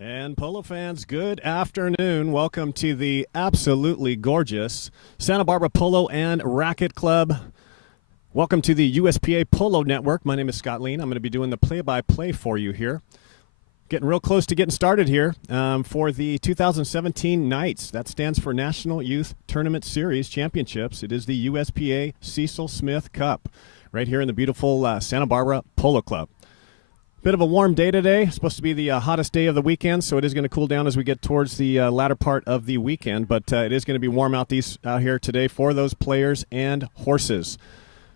And Polo fans, good afternoon. Welcome to the absolutely gorgeous Santa Barbara Polo and Racket Club. Welcome to the USPA Polo Network. My name is Scott Lean. I'm going to be doing the play-by-play for you here. Getting real close to getting started here for the 2017 NYTS. That stands for National Youth Tournament Series Championships. It is the USPA Cecil Smith Cup right here in the beautiful Santa Barbara Polo Club. Bit of a warm day today. It's supposed to be the hottest day of the weekend, so it is going to cool down as we get towards the latter part of the weekend. But it is going to be warm out here today for those players and horses.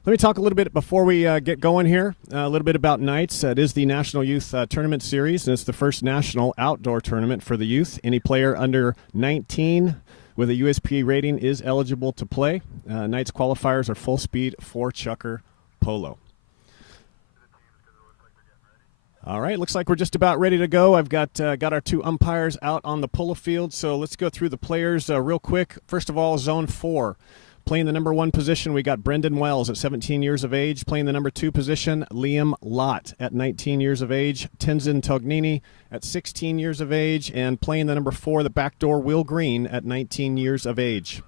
Let me talk a little bit before we get going here, a little bit about NYTS. It is the National Youth Tournament Series, and it's the first national outdoor tournament for the youth. Any player under 19 with a USPA rating is eligible to play. NYTS qualifiers are full speed, four-chucker polo. All right, looks like we're just about ready to go. I've got our two umpires out on the polo field, so let's go through the players real quick. First of all, Zone 4. Playing the number 1 position, we got Brendan Wells at 17 years of age. Playing the number 2 position, Liam Lott at 19 years of age. Tenzin Tognini at 16 years of age. And playing the number 4, the backdoor, Will Green at 19 years of age.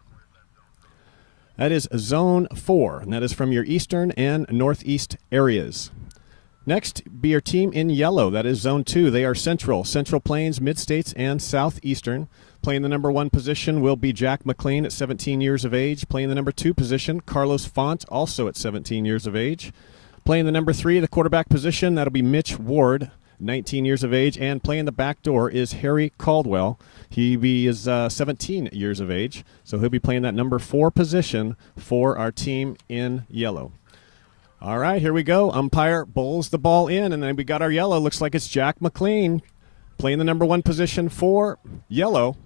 That is Zone 4, and that is from your eastern and northeast areas. Next, be your team in yellow. That is Zone 2. They are Central Plains, Mid-States, and Southeastern. Playing the number 1 position will be Jack McLean at 17 years of age. Playing the number 2 position, Carlos Font, also at 17 years of age. Playing the number 3, the quarterback position, that'll be Mitch Ward, 19 years of age. And playing the back door is Harry Caldwell. He is 17 years of age, so he'll be playing that number 4 position for our team in yellow. All right, here we go. Umpire bowls the ball in, and then we got our yellow. Looks like it's Jack McLean playing the number 1 position for yellow.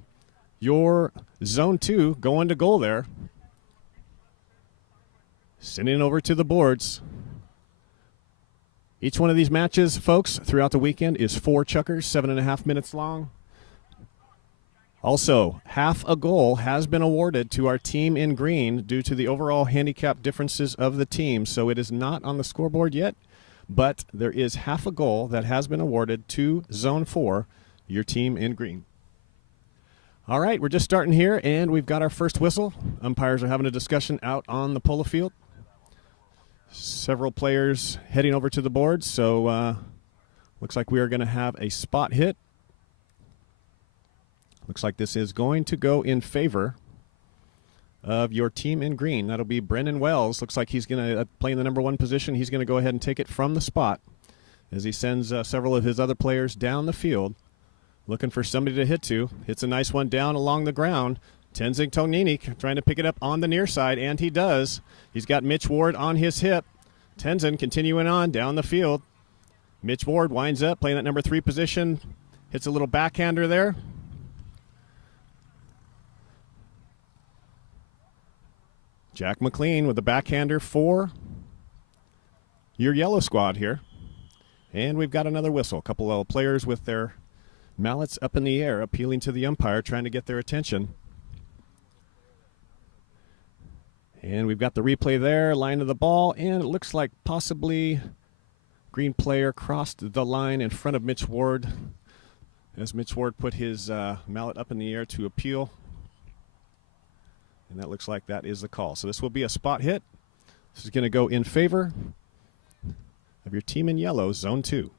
Your Zone 2 going to goal there. Sending over to the boards. Each one of these matches, folks, throughout the weekend is 4 chukkers, 7.5 minutes long. Also, half a goal has been awarded to our team in green due to the overall handicap differences of the team. So it is not on the scoreboard yet, but there is half a goal that has been awarded to Zone 4, your team in green. All right, we're just starting here, and we've got our first whistle. Umpires are having a discussion out on the polo field. Several players heading over to the board, so looks like we are going to have a spot hit. Looks like this is going to go in favor of your team in green. That'll be Brendan Wells. Looks like he's going to play in the number 1 position. He's going to go ahead and take it from the spot as he sends several of his other players down the field, looking for somebody to hit to. Hits a nice one down along the ground. Tenzin Tognini trying to pick it up on the near side, and he does. He's got Mitch Ward on his hip. Tenzin continuing on down the field. Mitch Ward winds up playing that number 3 position. Hits a little backhander there. Jack McLean with the backhander for your yellow squad here. And we've got another whistle. A couple of players with their mallets up in the air, appealing to the umpire, trying to get their attention. And we've got the replay there, line of the ball, and it looks like possibly green player crossed the line in front of Mitch Ward as Mitch Ward put his mallet up in the air to appeal. And that looks like that is the call. So this will be a spot hit. This is going to go in favor of your team in yellow, Zone 2.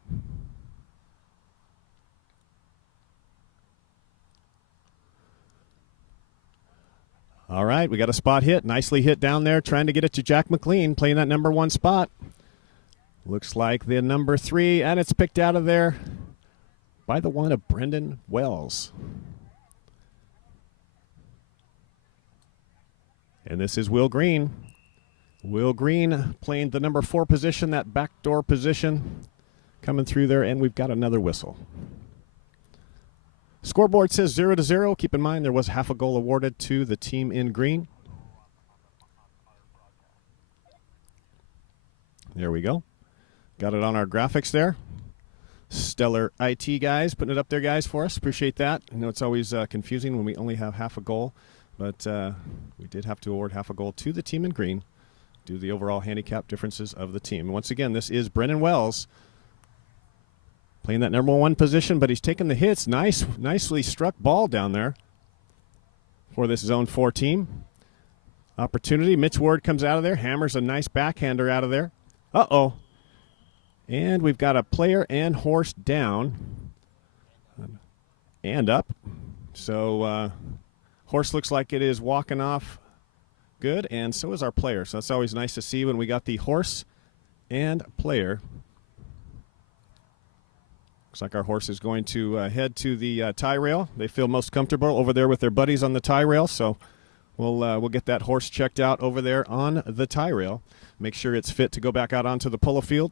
All right, we got a spot hit. Nicely hit down there, trying to get it to Jack McLean, playing that number 1 spot. Looks like the number 3, and it's picked out of there by the one of Brendan Wells. And this is Will Green. Will Green playing the number 4 position, that backdoor position, coming through there, and we've got another whistle. Scoreboard says 0-0. Keep in mind there was half a goal awarded to the team in green. There we go. Got it on our graphics there. Stellar IT guys putting it up there, guys, for us. Appreciate that. I know it's always confusing when we only have half a goal. But we did have to award half a goal to the team in green due to the overall handicap differences of the team. And once again, this is Brendan Wells playing that number 1 position, but he's taking the hits. Nicely struck ball down there for this Zone 4 team. Opportunity. Mitch Ward comes out of there, hammers a nice backhander out of there. Uh-oh. And we've got a player and horse down and up. So horse looks like it is walking off good, and so is our player. So that's always nice to see when we got the horse and player. Looks like our horse is going to head to the tie rail. They feel most comfortable over there with their buddies on the tie rail, so we'll get that horse checked out over there on the tie rail. Make sure it's fit to go back out onto the polo field.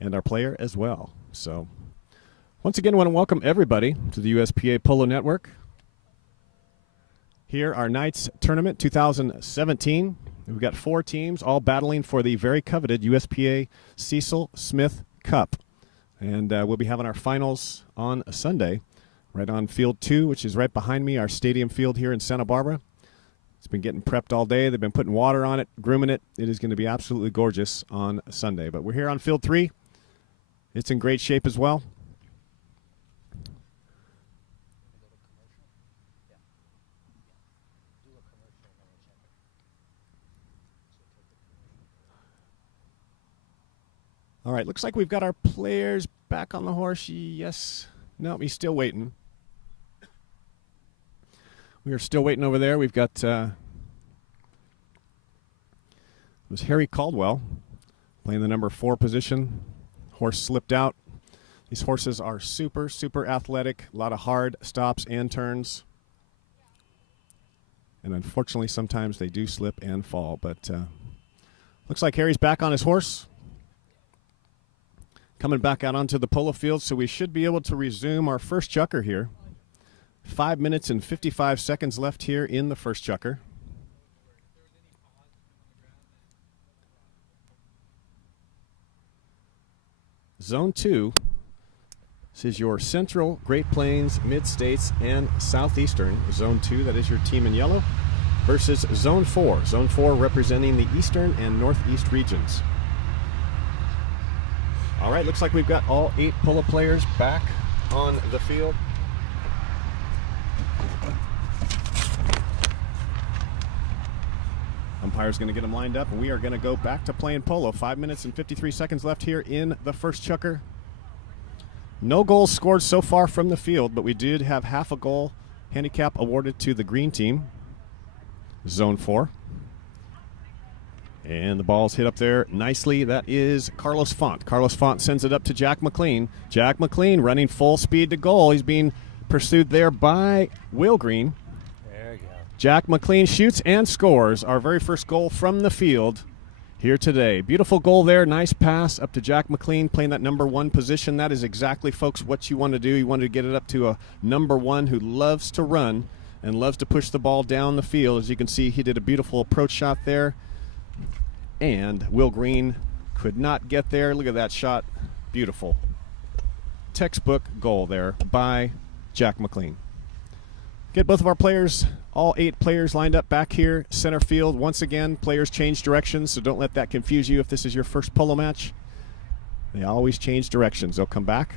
And our player as well. So once again, I want to welcome everybody to the USPA Polo Network. Here, our NYTS Tournament 2017. We've got 4 teams all battling for the very coveted USPA Cecil Smith Cup. And we'll be having our finals on Sunday, right on Field 2, which is right behind me, our stadium field here in Santa Barbara. It's been getting prepped all day. They've been putting water on it, grooming it. It is going to be absolutely gorgeous on Sunday. But we're here on Field 3. It's in great shape as well. All right, looks like we've got our players back on the horse. Yes. No, he's still waiting. We are still waiting over there. We've got it was Harry Caldwell playing the number 4 position. Horse slipped out. These horses are super athletic. A lot of hard stops and turns. And unfortunately, sometimes they do slip and fall. But looks like Harry's back on his horse. Coming back out onto the polo field, so we should be able to resume our first chukker here. 5 minutes and 55 seconds left here in the first chukker. Zone 2. This is your Central, Great Plains, Mid-States, and Southeastern. Zone 2, that is your team in yellow, versus Zone 4. Zone 4 representing the Eastern and Northeast regions. All right, looks like we've got all 8 polo players back on the field. Umpire's going to get them lined up, and we are going to go back to playing polo. 5 minutes and 53 seconds left here in the first chukker. No goals scored so far from the field, but we did have half a goal handicap awarded to the green team, Zone 4. And the ball's hit up there nicely. That is Carlos Font. Carlos Font sends it up to Jack McLean. Jack McLean running full speed to goal. He's being pursued there by Will Green. There you go. Jack McLean shoots and scores our very first goal from the field here today. Beautiful goal there. Nice pass up to Jack McLean playing that number 1 position. That is exactly, folks, what you want to do. You want to get it up to a number 1 who loves to run and loves to push the ball down the field. As you can see, he did a beautiful approach shot there. And Will Green could not get there. Look at that shot. Beautiful. Textbook goal there by Jack McLean. Get both of our players, all 8 players lined up back here, center field. Once again, players change directions, so don't let that confuse you if this is your first polo match. They always change directions. They'll come back.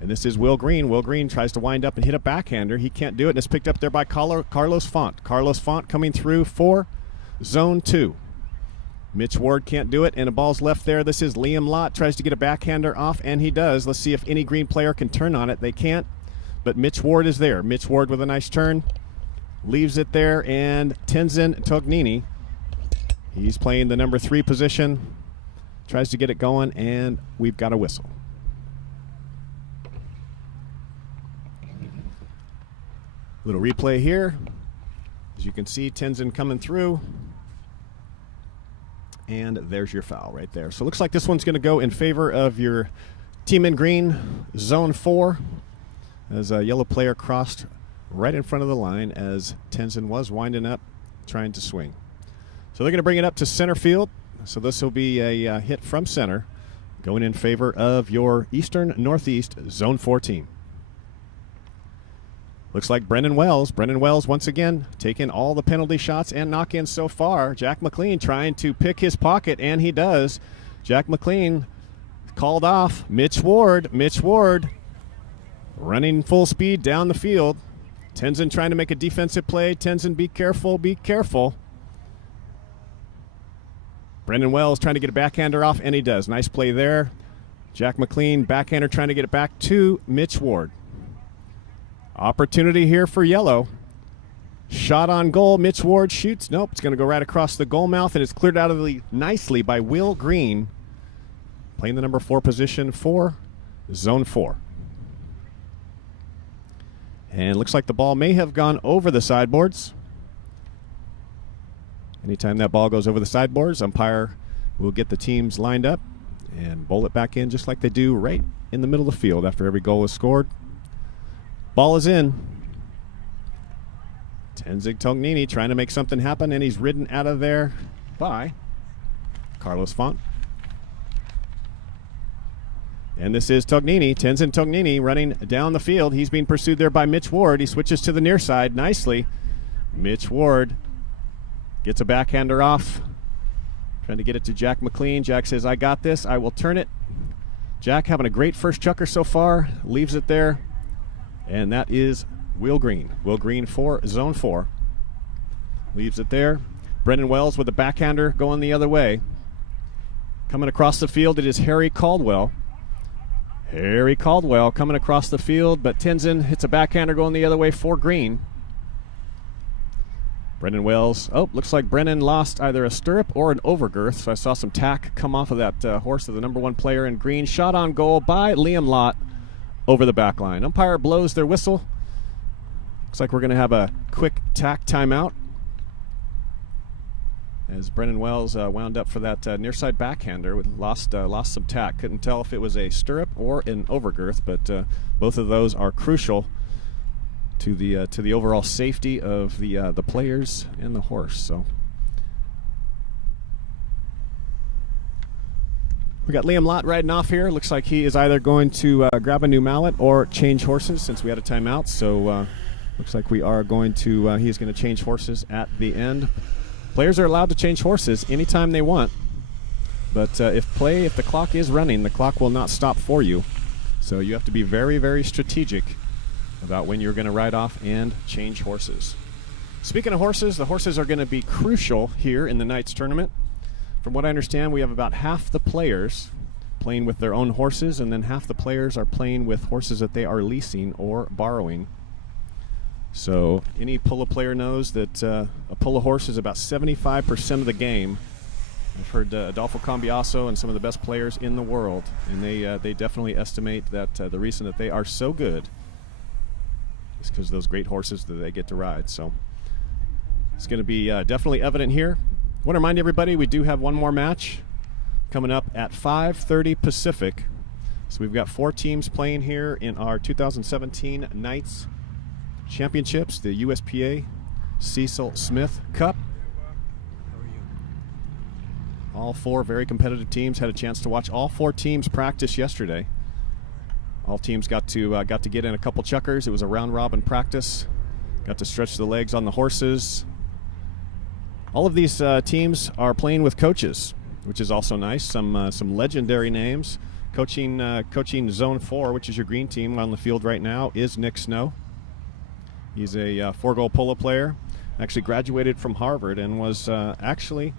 And this is Will Green. Will Green tries to wind up and hit a backhander. He can't do it, and it's picked up there by Carlos Font. Carlos Font coming through for Zone 2. Mitch Ward can't do it, and a ball's left there. This is Liam Lott, tries to get a backhander off, and he does. Let's see if any green player can turn on it. They can't, but Mitch Ward is there. Mitch Ward with a nice turn, leaves it there, and Tenzin Tognini, he's playing the number 3 position, tries to get it going, and we've got a whistle. Little replay here. As you can see, Tenzin coming through. And there's your foul right there. So it looks like this one's going to go in favor of your team in green, Zone 4, as a yellow player crossed right in front of the line as Tenzin was winding up, trying to swing. So they're going to bring it up to center field. So this will be a hit from center, going in favor of your Eastern Northeast Zone 4 team. Looks like Brendan Wells. Brendan Wells once again taking all the penalty shots and knock-ins so far. Jack McLean trying to pick his pocket, and he does. Jack McLean called off. Mitch Ward running full speed down the field. Tenzin trying to make a defensive play. Tenzin, be careful, be careful. Brendan Wells trying to get a backhander off, and he does. Nice play there. Jack McLean, backhander trying to get it back to Mitch Ward. Opportunity here for yellow. Shot on goal. Mitch Ward shoots. Nope, it's going to go right across the goal mouth, and it's cleared out of the nicely by Will Green, playing the number 4 position for Zone 4. And it looks like the ball may have gone over the sideboards. Anytime that ball goes over the sideboards, umpire will get the teams lined up and bowl it back in just like they do right in the middle of the field after every goal is scored. Ball is in. Tenzin Tognini trying to make something happen, and he's ridden out of there by Carlos Font. And this is Tognini, Tenzin Tognini running down the field. He's being pursued there by Mitch Ward. He switches to the near side nicely. Mitch Ward gets a backhander off. Trying to get it to Jack McLean. Jack says, I got this. I will turn it. Jack having a great first chukker so far. Leaves it there. And that is Will Green. Will Green for Zone 4. Leaves it there. Brendan Wells with a backhander going the other way. Coming across the field, it is Harry Caldwell. Harry Caldwell coming across the field, but Tenzin hits a backhander going the other way for Green. Brendan Wells. Oh, looks like Brennan lost either a stirrup or an overgirth, so I saw some tack come off of that horse of the number 1 player in green. Shot on goal by Liam Lott over the back line. Umpire blows their whistle. Looks like we're going to have a quick tack timeout as Brendan Wells wound up for that near side backhander. Lost some tack. Couldn't tell if it was a stirrup or an overgirth, but both of those are crucial to the overall safety of the players and the horse. So we got Liam Lott riding off here. Looks like he is either going to grab a new mallet or change horses since we had a timeout. So looks like we are going to he's going to change horses at the end. Players are allowed to change horses anytime they want, but if the clock is running, the clock will not stop for you. So you have to be very, very strategic about when you're going to ride off and change horses. Speaking of horses, the horses are going to be crucial here in the Knights tournament. From what I understand, we have about half the players playing with their own horses, and then half the players are playing with horses that they are leasing or borrowing. So any polo player knows that a polo horse is about 75% of the game. I've heard Adolfo Cambiaso and some of the best players in the world, and they definitely estimate that the reason that they are so good is because of those great horses that they get to ride. So it's going to be definitely evident here. I want to remind everybody we do have one more match coming up at 5:30 Pacific. So we've got 4 teams playing here in our 2017 Knights Championships, the USPA Cecil Smith Cup. All 4 very competitive teams. Had a chance to watch all 4 teams practice yesterday. All teams got to get in a couple chukkers. It was a round-robin practice. Got to stretch the legs on the horses. All of these teams are playing with coaches, which is also nice. Some legendary names. Coaching Zone 4, which is your green team on the field right now, is Nick Snow. He's a 4-goal polo player. Actually graduated from Harvard and was actually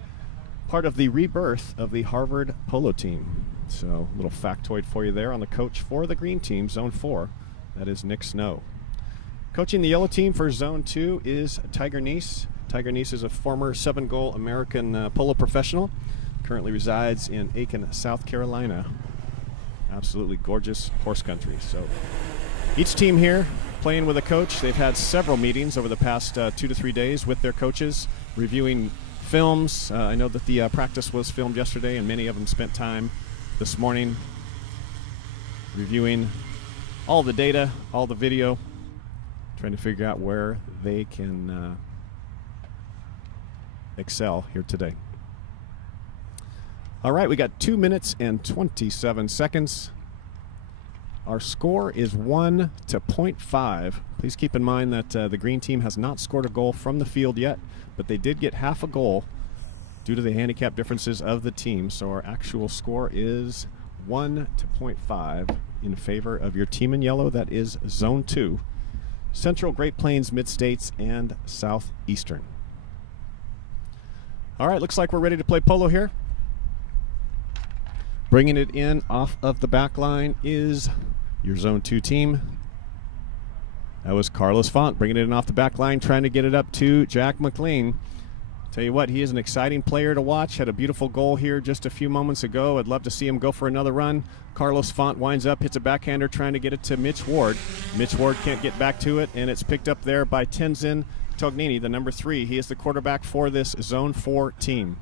part of the rebirth of the Harvard polo team. So a little factoid for you there on the coach for the green team, Zone 4. That is Nick Snow. Coaching the yellow team for Zone 2 is Tiger Neese. Tiger Neese is a former 7-goal American polo professional. Currently resides in Aiken, South Carolina. Absolutely gorgeous horse country. So each team here playing with a coach. They've had several meetings over the past 2 to 3 days with their coaches, reviewing films. I know that the practice was filmed yesterday, and many of them spent time this morning reviewing all the data, all the video, trying to figure out where they can excel here today. All right, we got 2 minutes and 27 seconds. Our score is 1-0.5. Please keep in mind that the green team has not scored a goal from the field yet, but they did get half a goal due to the handicap differences of the team. So our actual score is 1 to 0.5 in favor of your team in yellow. That is Zone 2, Central, Great Plains, Mid-States, and Southeastern. All right, looks like we're ready to play polo here. Bringing it in off of the back line is your Zone 2 team. That was Carlos Font bringing it in off the back line, trying to get it up to Jack McLean. Tell you what, he is an exciting player to watch. Had a beautiful goal here just a few moments ago. I'd love to see him go for another run. Carlos Font winds up, hits a backhander, trying to get it to Mitch Ward. Mitch Ward can't get back to it, and it's picked up there by Tenzin Tognini, the number 3. He is the quarterback for this Zone 4 team.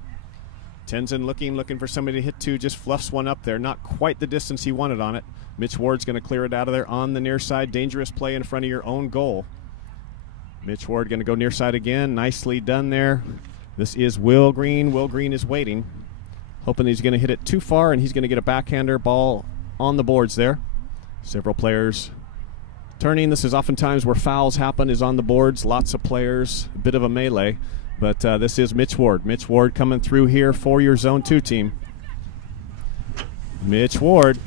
Tenzin looking for somebody to hit to, just fluffs one up there. Not quite the distance he wanted on it. Mitch Ward's going to clear it out of there on the near side. Dangerous play in front of your own goal. Mitch Ward going to go near side again. Nicely done there. This is Will Green. Will Green is waiting, hoping he's going to hit it too far, and he's going to get a backhander. Ball on the boards there. Several players turning. This is oftentimes where fouls happen, is on the boards. Lots of players, a bit of a melee. But this is Mitch Ward. Mitch Ward coming through here for your Zone 2 team. Mitch Ward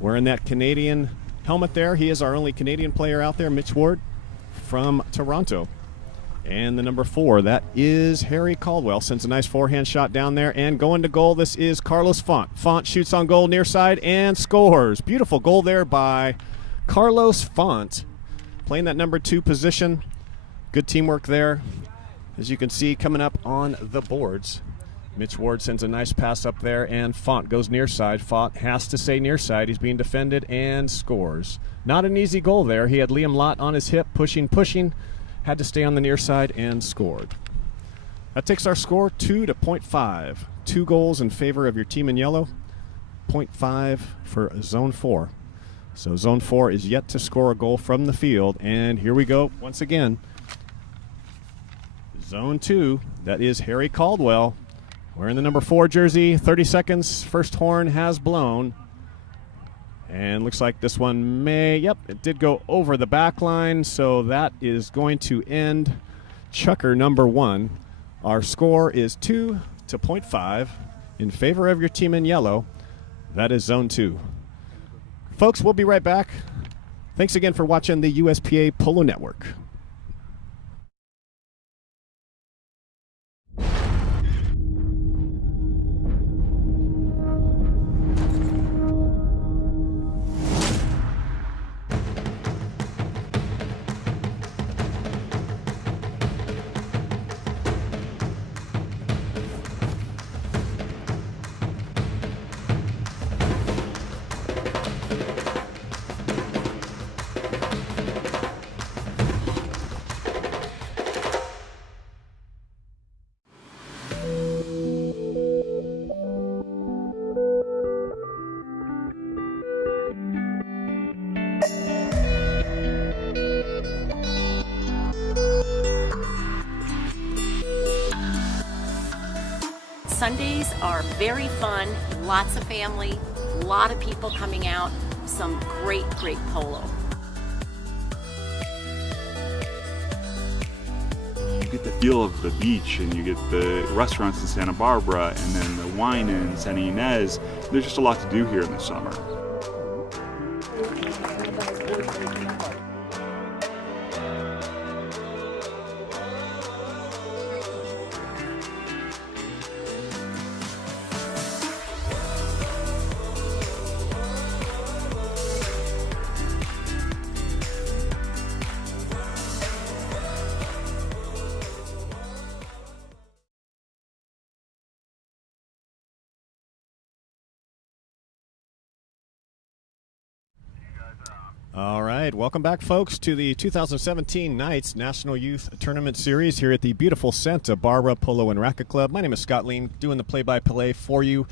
wearing that Canadian helmet there. He is our only Canadian player out there, Mitch Ward from Toronto. And the number 4, that is Harry Caldwell. Sends a nice forehand shot down there. And going to goal, this is Carlos Font. Font shoots on goal near side and scores. Beautiful goal there by Carlos Font, playing that number 2 position. Good teamwork there. As you can see, coming up on the boards, Mitch Ward sends a nice pass up there, and Font goes near side. Font has to stay near side. He's being defended and scores. Not an easy goal there. He had Liam Lott on his hip, pushing, had to stay on the near side and scored. That takes our score 2 to 0.5. 2 goals in favor of your team in yellow, 0.5 for Zone 4. So Zone 4 is yet to score a goal from the field, and here we go once again. Zone 2, that is Harry Caldwell, wearing the number 4 jersey. 30 seconds, first horn has blown. And looks like this one it did go over the back line, so that is going to end Chucker number 1. Our score is 2 to 0.5 in favor of your team in yellow. That is Zone 2. Folks, we'll be right back. Thanks again for watching the USPA Polo Network. Sundays are very fun, lots of family, a lot of people coming out, some great polo. You get the feel of the beach, and you get the restaurants in Santa Barbara, and then the wine in Santa Ynez. There's just a lot to do here in the summer. All right, welcome back, folks, to the 2017 NYTS National Youth Tournament Series here at the beautiful Santa Barbara Polo and Racquet Club. My name is Scott Lean, doing the play-by-play for you.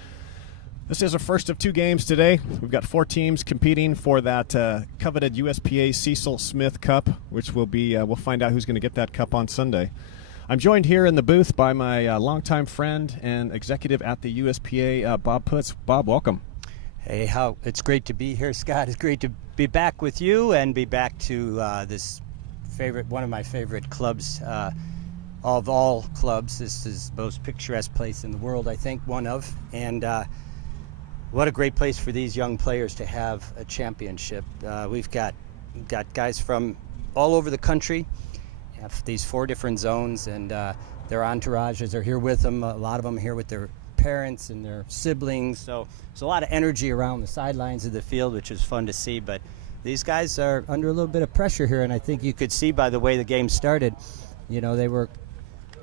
This is our first of 2 games today. We've got 4 teams competing for that coveted USPA Cecil Smith Cup, which will be, we'll find out who's going to get that cup on Sunday. I'm joined here in the booth by my longtime friend and executive at the USPA, Bob Putz. Bob, welcome. Hey, it's great to be here, Scott. It's great to be back with you and be back to this one of my favorite clubs of all clubs. This is the most picturesque place in the world, I think, one of. And what a great place for these young players to have a championship. We've got guys from all over the country, have these 4 different zones, and their entourages are here with them. A lot of them here with their parents and their siblings. So there's a lot of energy around the sidelines of the field, which is fun to see. But these guys are under a little bit of pressure here, and I think you could see by the way the game started, they were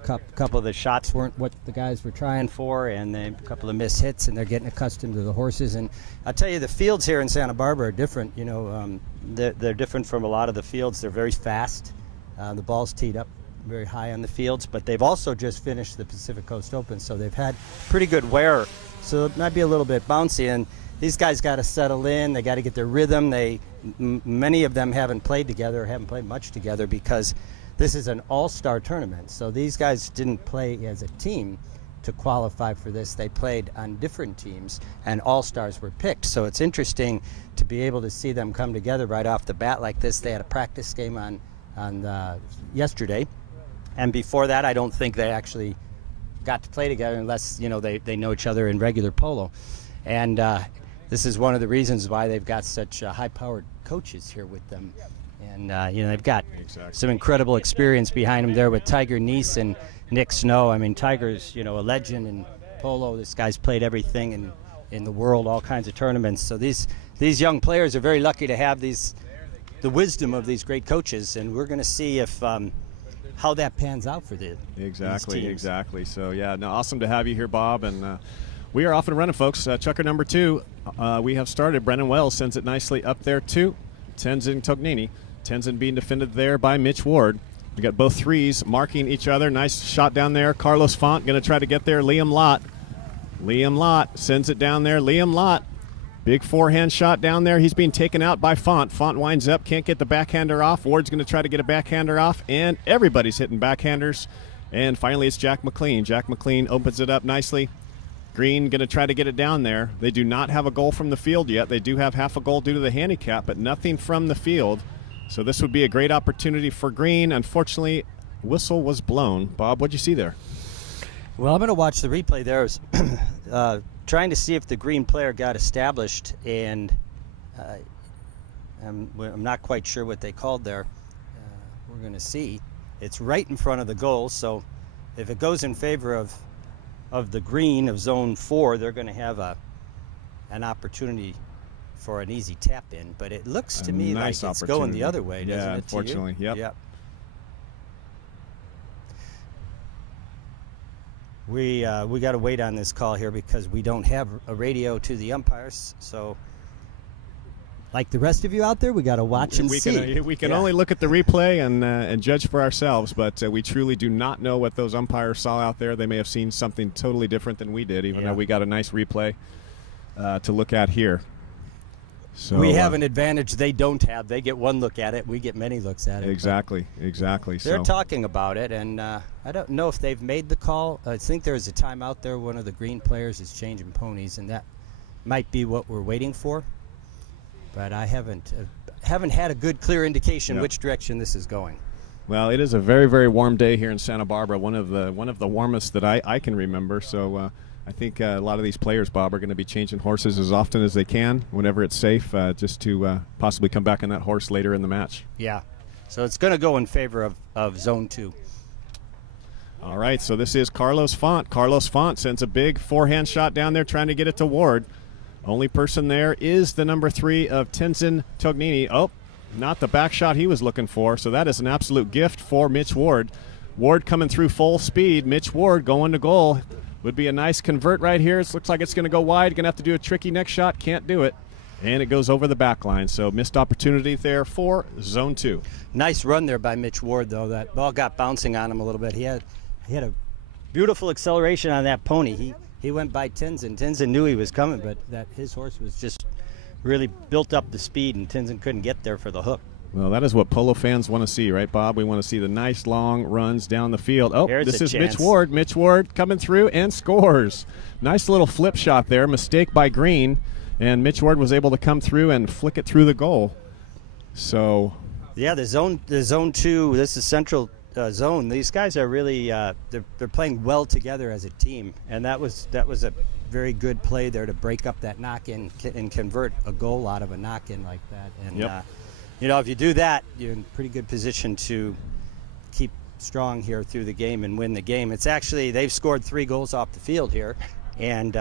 a couple of the shots weren't what the guys were trying for, and a couple of missed hits, and they're getting accustomed to the horses. And I'll tell you, the fields here in Santa Barbara are different. They're different from a lot of the fields. They're very fast. The ball's teed up very high on the fields, but they've also just finished the Pacific Coast Open, so they've had pretty good wear. So it might be a little bit bouncy, and these guys got to settle in. They got to get their rhythm. Many of them haven't played together, or haven't played much together, because this is an all-star tournament. So these guys didn't play as a team to qualify for this. They played on different teams, and all-stars were picked. So it's interesting to be able to see them come together right off the bat like this. They had a practice game on yesterday, and before that I don't think they actually got to play together unless they know each other in regular polo. And this is one of the reasons why they've got such high-powered coaches here with them. And they've got some incredible experience behind them there with Tiger Neese and Nick Snow. I mean, Tiger's a legend in polo. This guy's played everything in the world, all kinds of tournaments. So these young players are very lucky to have the wisdom of these great coaches, and we're going to see if how that pans out for these teams. Exactly. So yeah, no, awesome to have you here, Bob, and we are off and running, folks. Chukker number 2, we have started. Brennan Wells sends it nicely up there to Tenzin Tognini. Tenzin being defended there by Mitch Ward. We got both threes marking each other. Nice shot down there. Carlos Font going to try to get there. Liam Lott sends it down there. Liam Lott, big forehand shot down there. He's being taken out by Font. Font winds up, can't get the backhander off. Ward's going to try to get a backhander off, and everybody's hitting backhanders. And finally it's Jack McLean. Jack McLean opens it up nicely. Green going to try to get it down there. They do not have a goal from the field yet. They do have half a goal due to the handicap, but nothing from the field. So this would be a great opportunity for Green. Unfortunately, whistle was blown. Bob, what'd you see there? Well, I'm going to watch the replay there. I was trying to see if the Green player got established, and I'm not quite sure what they called there. We're going to see. It's right in front of the goal, so if it goes in favor of the Green of Zone 4, they're going to have an opportunity for an easy tap in, but it looks to me like it's going the other way, doesn't it? Unfortunately, to you? Yep. We got to wait on this call here because we don't have a radio to the umpires. So, like the rest of you out there, we got to watch and see. We can only look at the replay and judge for ourselves, but we truly do not know what those umpires saw out there. They may have seen something totally different than we did, even though we got a nice replay to look at here. So, we have an advantage they don't have. They get one look at it. We get many looks at it. Exactly. They're talking about it, and I don't know if they've made the call. I think there's a timeout there. One of the Green players is changing ponies, and that might be what we're waiting for. But I haven't had a good, clear indication which direction this is going. Well, it is a very, very warm day here in Santa Barbara. One of the warmest that I can remember. So I think a lot of these players, Bob, are going to be changing horses as often as they can, whenever it's safe, just to possibly come back on that horse later in the match. Yeah. So it's going to go in favor of Zone 2. All right, so this is Carlos Font. Carlos Font sends a big forehand shot down there trying to get it to Ward. Only person there is the number 3 of Tenzin Tognini. Oh, not the back shot he was looking for, so that is an absolute gift for Mitch Ward. Ward coming through full speed. Mitch Ward going to goal. Would be a nice convert right here. It looks like it's going to go wide. Going to have to do a tricky next shot. Can't do it. And it goes over the back line. So missed opportunity there for Zone 2. Nice run there by Mitch Ward, though. That ball got bouncing on him a little bit. He had a beautiful acceleration on that pony. He went by Tenzin. Tenzin knew he was coming, but his horse was just really built up the speed, and Tenzin couldn't get there for the hook. Well, that is what polo fans want to see, right, Bob? We want to see the nice long runs down the field. Oh, this is Mitch Ward. Mitch Ward coming through and scores. Nice little flip shot there. Mistake by Green, and Mitch Ward was able to come through and flick it through the goal. So, yeah, the zone 2. This is Central zone, these guys are really they're playing well together as a team, and that was a very good play there to break up that knock-in and convert a goal out of a knock-in like that. And if you do that, you're in pretty good position to keep strong here through the game and win the game. It's actually, they've scored 3 goals off the field here, and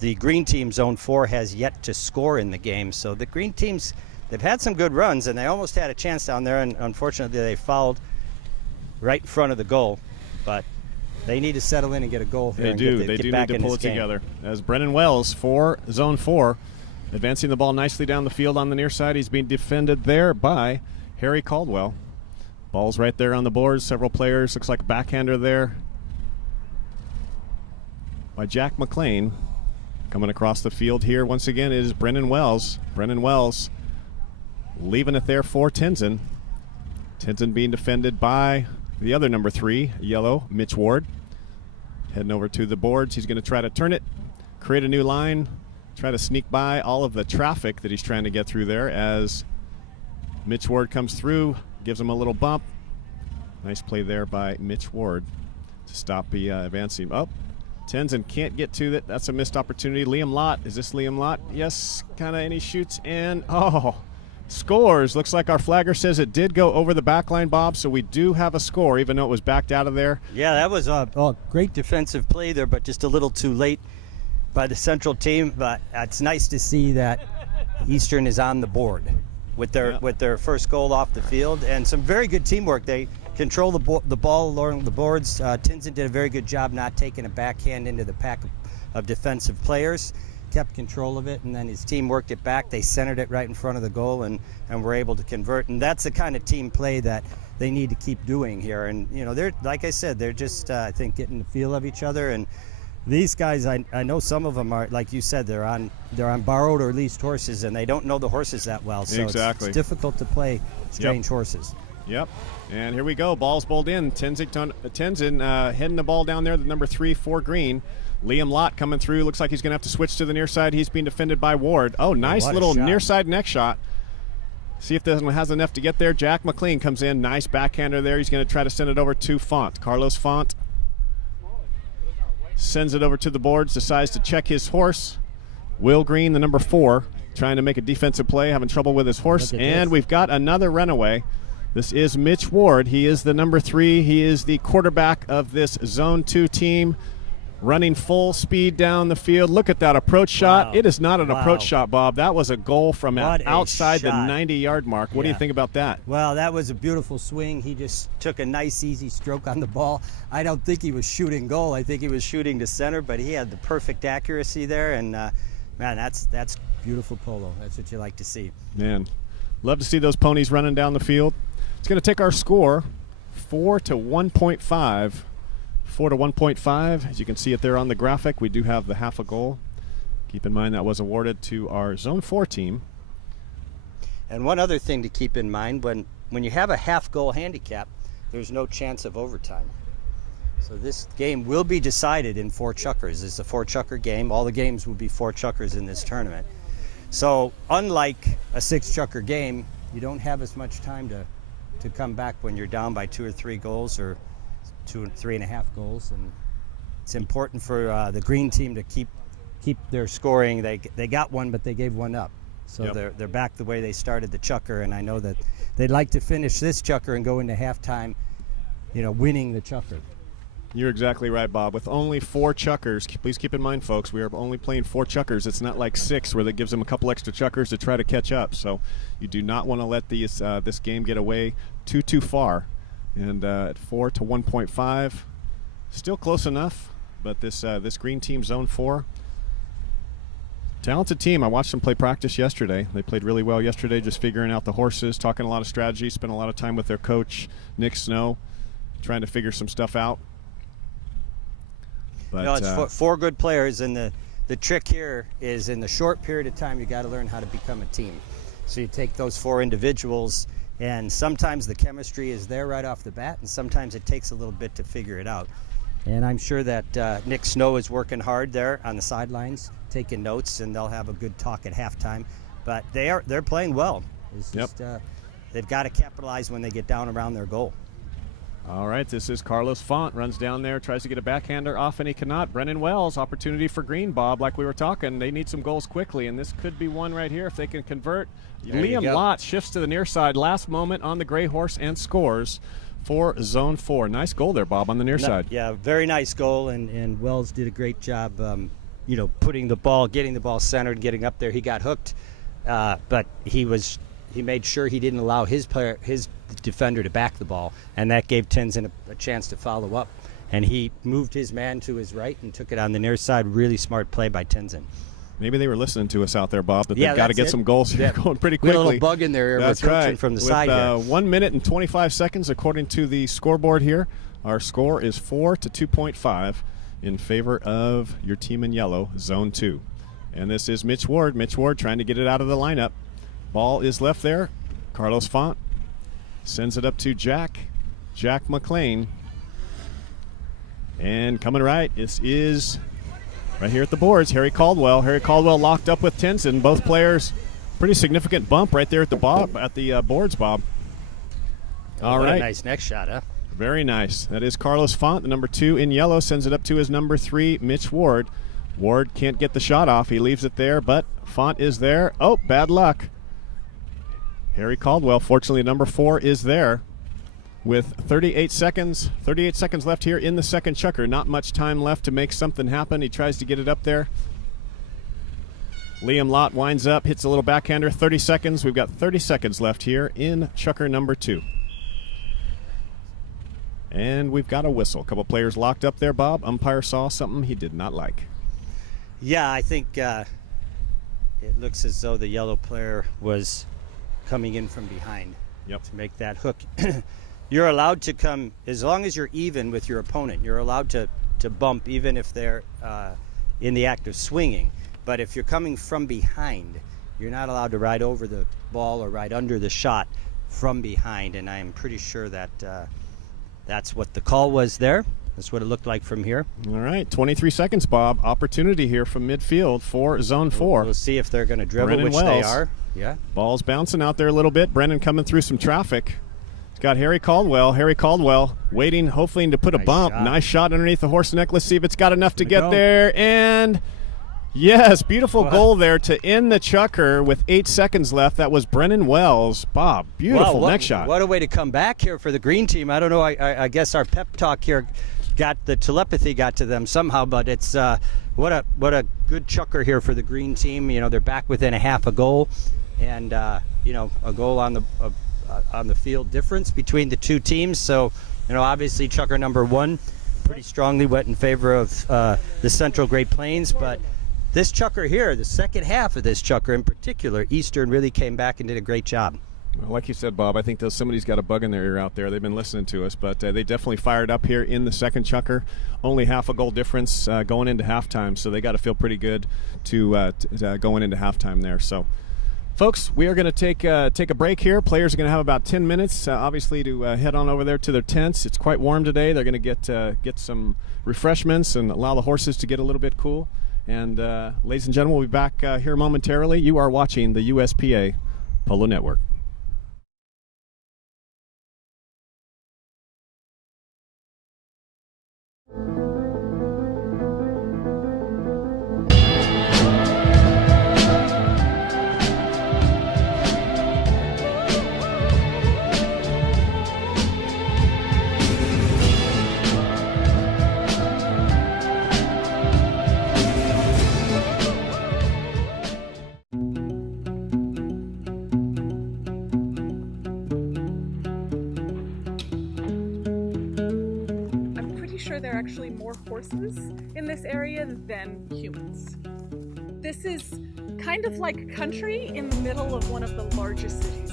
the green team, Zone 4, has yet to score in the game. So the green teams, they've had some good runs, and they almost had a chance down there, and unfortunately they fouled right in front of the goal. But they need to settle in and get a goal here. They do need to pull it together. As Brennan Wells for Zone 4, advancing the ball nicely down the field on the near side. He's being defended there by Harry Caldwell. Ball's right there on the boards. Several players. Looks like a backhander there by Jack McLean. Coming across the field here once again is Brennan Wells. Brennan Wells leaving it there for Tenzin. Tenzin being defended by the other number 3, yellow, Mitch Ward. Heading over to the boards. He's going to try to turn it, create a new line, try to sneak by all of the traffic that he's trying to get through there as Mitch Ward comes through, gives him a little bump. Nice play there by Mitch Ward to stop the advancing. Oh, Tenzin can't get to it. That's a missed opportunity. Liam Lott. Is this Liam Lott? Yes, kind of, and he shoots and, scores. Looks like our flagger says it did go over the back line, Bob, so we do have a score, even though it was backed out of there. Yeah, that was a great defensive play there, but just a little too late by the Central team. But it's nice to see that Eastern is on the board with their first goal off the field, and some very good teamwork. They control the ball along the boards. Tenzin did a very good job not taking a backhand into the pack of defensive players. Kept control of it, and then his team worked it back. They centered it right in front of the goal and were able to convert. And that's the kind of team play that they need to keep doing here. And they're, like I said, they're just I think getting the feel of each other. And these guys, I know some of them are, like you said, they're on borrowed or leased horses, and they don't know the horses that well. So it's difficult to play strange horses. Yep. And here we go. Ball's bowled in. Tenzin heading the ball down there. The number 3 for green. Liam Lott coming through. Looks like he's going to have to switch to the near side. He's being defended by Ward. Oh, nice little near side neck shot. See if this one has enough to get there. Jack McLean comes in. Nice backhander there. He's going to try to send it over to Font. Carlos Font sends it over to the boards. Decides to check his horse. Will Green, the number 4, trying to make a defensive play. Having trouble with his horse. And we've got another runaway. This is Mitch Ward. He is the number 3. He is the quarterback of this Zone 2 team. Running full speed down the field. Look at that approach shot. It is not an approach shot, Bob. That was a goal from outside the 90-yard mark. What do you think about that? Well, that was a beautiful swing. He just took a nice, easy stroke on the ball. I don't think he was shooting goal. I think he was shooting to center, but he had the perfect accuracy there. And, man, that's beautiful polo. That's what you like to see. Man, love to see those ponies running down the field. It's going to take our score 4 to 1.5. 4 to 1.5. As you can see it there on the graphic, we do have the half a goal. Keep in mind that was awarded to our Zone 4 team. And one other thing to keep in mind, when you have a half goal handicap, there's no chance of overtime. So this game will be decided in 4 chukkers. It's a 4-chukker game. All the games will be 4 chukkers in this tournament. So unlike a 6-chukker game, you don't have as much time to come back when you're down by 2 or 3 goals or 2 and 3.5 goals, and it's important for the green team to keep their scoring. They got one, but they gave one up, so they're back the way they started the chukker. And I know that they'd like to finish this chukker and go into halftime, winning the chukker. You're exactly right, Bob. With only 4 chukkers, please keep in mind, folks, we are only playing 4 chukkers. It's not like 6 where that gives them a couple extra chukkers to try to catch up. So you do not want to let this game get away too far. And at 4 to 1.5, still close enough. But this green team, Zone 4, talented team. I watched them play practice yesterday. They played really well yesterday, just figuring out the horses, talking a lot of strategy, spent a lot of time with their coach, Nick Snow, trying to figure some stuff out. But it's 4 good players, and the trick here is in the short period of time, you got to learn how to become a team. So you take those 4 individuals, and sometimes the chemistry is there right off the bat, and sometimes it takes a little bit to figure it out. And I'm sure that Nick Snow is working hard there on the sidelines, taking notes, and they'll have a good talk at halftime. But they're playing well. It's just, they've got to capitalize when they get down around their goal. All right, this is Carlos Font, runs down there, tries to get a backhander off, and he cannot. Brennan Wells, opportunity for green, Bob, like we were talking. They need some goals quickly, and this could be one right here if they can convert. There you Liam go. Lott shifts to the near side last moment on the gray horse and scores for Zone 4. Nice goal there, Bob, on the near side. Yeah, very nice goal, and Wells did a great job, putting the ball, getting the ball centered, getting up there. He got hooked, but he made sure he didn't allow his defender to back the ball, and that gave Tenzin a chance to follow up. And he moved his man to his right and took it on the near side. Really smart play by Tenzin. Maybe they were listening to us out there, Bob, but Yeah, they've got to that's get it. some goals here going pretty We had quickly. a little bug in there. That's We're coaching right. from the With, side here. 1 minute and 25 seconds, according to the scoreboard here. Our score is 4 to 2.5 in favor of your team in yellow, Zone 2. And this is Mitch Ward. Mitch Ward trying to get it out of the lineup. Ball is left there. Carlos Font sends it up to Jack McLean. And coming right, this is right here at the boards, Harry Caldwell. Harry Caldwell locked up with Tenzin. Both players, pretty significant bump right there at the boards, Bob. All What right. a nice next shot, huh? Very nice. That is Carlos Font, the number 2 in yellow, sends it up to his number 3, Mitch Ward. Ward can't get the shot off. He leaves it there, but Font is there. Oh, bad luck. Harry Caldwell, fortunately, number 4 is there with 38 seconds left here in the second chukker. Not much time left to make something happen. He tries to get it up there. Liam Lott winds up, hits a little backhander. 30 seconds. We've got 30 seconds left here in chukker number 2. And we've got a whistle. A couple players locked up there, Bob. Umpire saw something he did not like. Yeah, I think it looks as though the yellow player was coming in from behind to make that hook. You're allowed to come, as long as you're even with your opponent, you're allowed to bump even if they're in the act of swinging. But if you're coming from behind, you're not allowed to ride over the ball or ride under the shot from behind. And I'm pretty sure that that's what the call was there. That's what it looked like from here. All right, 23 seconds, Bob. Opportunity here from midfield for Zone 4. We'll see if they're going to dribble, Brennan which Wells. they are. Yeah. Ball's bouncing out there a little bit. Brennan coming through some traffic. He's got Harry Caldwell. Harry Caldwell waiting, hoping to put a bump. Shot. Nice shot underneath the horse neck. Let's see if it's got enough to get go. there. And yes, beautiful goal there to end the chukker with 8 seconds left. That was Brennan Wells. Bob, beautiful neck shot. What a way to come back here for the green team. I don't know. I guess our pep talk here got the telepathy got to them somehow, but it's what a good chukker here for the green team. You know, they're back within a half a goal, and a goal on the field difference between the two teams. So, obviously chukker number 1 pretty strongly went in favor of the Central Great Plains, but this chukker here, the second half of this chukker in particular, Eastern really came back and did a great job. Well, like you said, Bob, I think somebody's got a bug in their ear out there. They've been listening to us, but they definitely fired up here in the second chukker. Only half a goal difference going into halftime, so they got to feel pretty good to going into halftime there. So, folks, we are going to take a break here. Players are going to have about 10 minutes, obviously, to head on over there to their tents. It's quite warm today. They're going to get some refreshments and allow the horses to get a little bit cool. And, ladies and gentlemen, we'll be back here momentarily. You are watching the USPA Polo Network. There are actually more horses in this area than humans. This is kind of like country in the middle of one of the largest cities.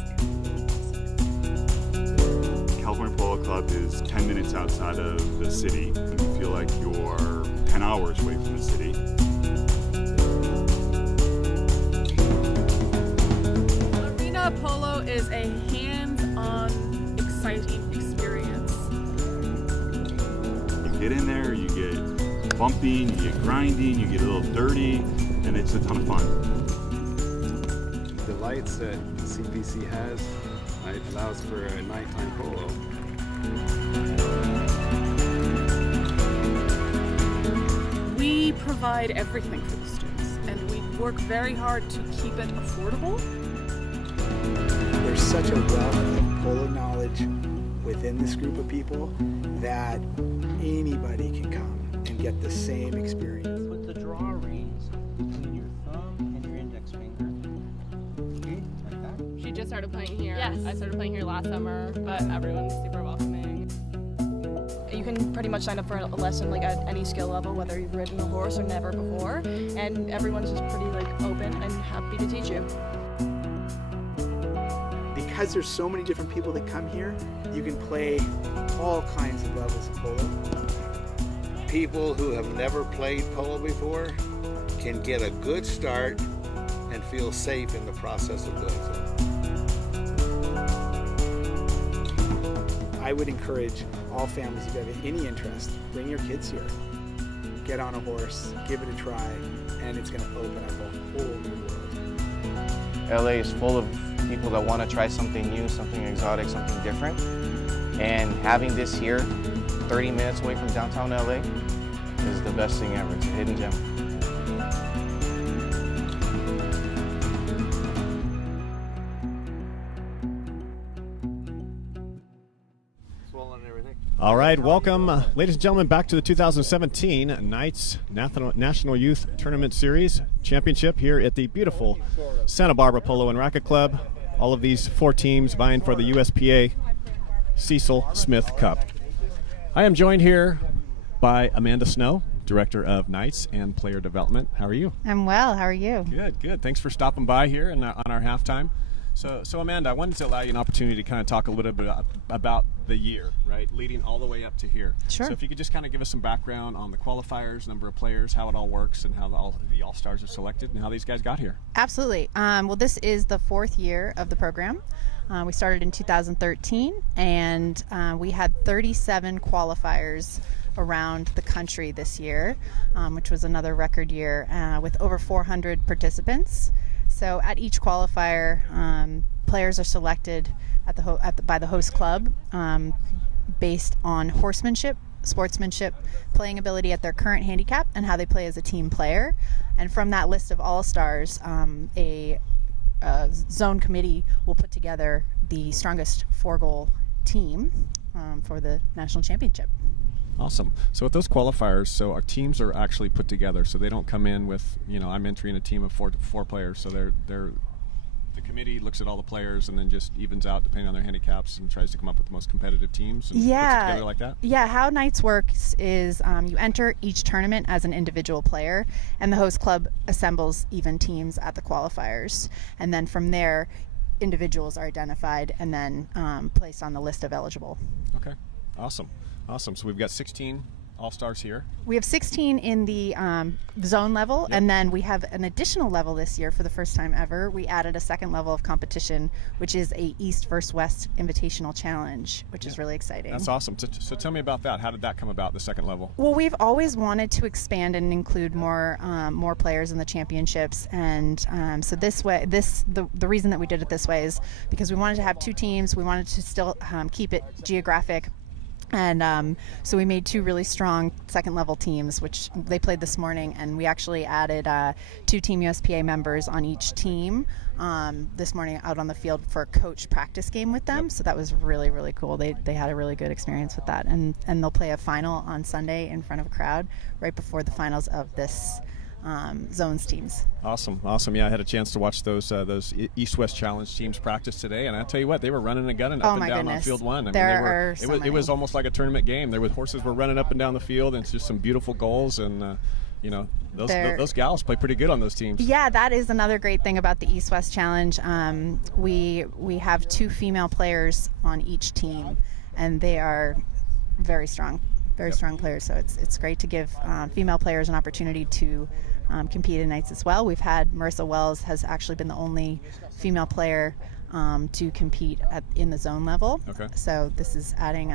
California Polo Club is 10 minutes outside of the city, and you feel like you're 10 hours away from the city. Arena polo is a hands-on, exciting experience. Get in there, you get bumping, you get grinding, you get a little dirty, and it's a ton of fun. The lights that CPC has, it allows for a nighttime polo. We provide everything for the students, and we work very hard to keep it affordable. There's such a wealth of polo knowledge within this group of people that anybody can come and get the same experience. Put the draw reins between your thumb and your index finger. Okay, like that. She just started playing here. Yes. I started playing here last summer, but everyone's super welcoming. You can pretty much sign up for a lesson like at any skill level, whether you've ridden a horse or never before, and everyone's just pretty like open and happy to teach you. Because there's so many different people that come here, you can play all kinds of levels of polo. People who have never played polo before can get a good start and feel safe in the process of doing so. I would encourage all families, if you have any interest, bring your kids here. Get on a horse, give it a try, and it's going to open up a whole new world. LA is full of people that want to try something new, something exotic, something different. And having this here, 30 minutes away from downtown LA, is the best thing ever. It's a hidden gem. All right, welcome, ladies and gentlemen, back to the 2017 NYTS National Youth Tournament Series Championship here at the beautiful Santa Barbara Polo and Racket Club. All of these 4 teams vying for the USPA Cecil Smith Cup. I am joined here by Amanda Snow, Director of NYTS and Player Development. How are you? I'm well. How are you? Good, good. Thanks for stopping by here and on our halftime. So Amanda, I wanted to allow you an opportunity to kind of talk a little bit about the year, right, leading all the way up to here. Sure. So if you could just kind of give us some background on the qualifiers, number of players, how it all works, and how the All-Stars are selected, and how these guys got here. Absolutely. Well, this is the 4th year of the program. We started in 2013, and we had 37 qualifiers around the country this year, which was another record year with over 400 participants. So at each qualifier, players are selected by the host club based on horsemanship, sportsmanship, playing ability at their current handicap, and how they play as a team player. And from that list of all-stars, a zone committee will put together the strongest 4-goal team for the national championship. Awesome. So with those qualifiers, so our teams are actually put together, so they don't come in with, I'm entering a team of four players, so the committee looks at all the players and then just evens out depending on their handicaps and tries to come up with the most competitive teams and puts it together like that? Yeah, how NYTS works is you enter each tournament as an individual player, and the host club assembles even teams at the qualifiers, and then from there individuals are identified and then placed on the list of eligible. Okay, awesome. So we've got 16 All-Stars here. We have 16 in the zone level, and then we have an additional level this year for the first time ever. We added a second level of competition, which is a East versus West Invitational Challenge, which is really exciting. That's awesome. So tell me about that. How did that come about, the second level? Well, we've always wanted to expand and include more players in the championships, and so the reason that we did it this way is because we wanted to have 2 teams. We wanted to still keep it geographic. And so we made 2 really strong second-level teams, which they played this morning, and we actually added 2 Team USPA members on each team this morning out on the field for a coach practice game with them. So that was really, really cool. They had a really good experience with that. And they'll play a final on Sunday in front of a crowd right before the finals of this zones teams. Awesome. Yeah, I had a chance to watch those East-West Challenge teams practice today, and I tell you what, they were running and gunning up and down on field 1. It was almost like a tournament game. Horses were running up and down the field, and it's just some beautiful goals, and those gals play pretty good on those teams. Yeah, that is another great thing about the East-West Challenge. We have 2 female players on each team, and they are very strong. Strong players, so it's great to give female players an opportunity to compete in NYTS as well. We've had Marissa Wells has actually been the only female player to compete in the zone level. Okay. So this is adding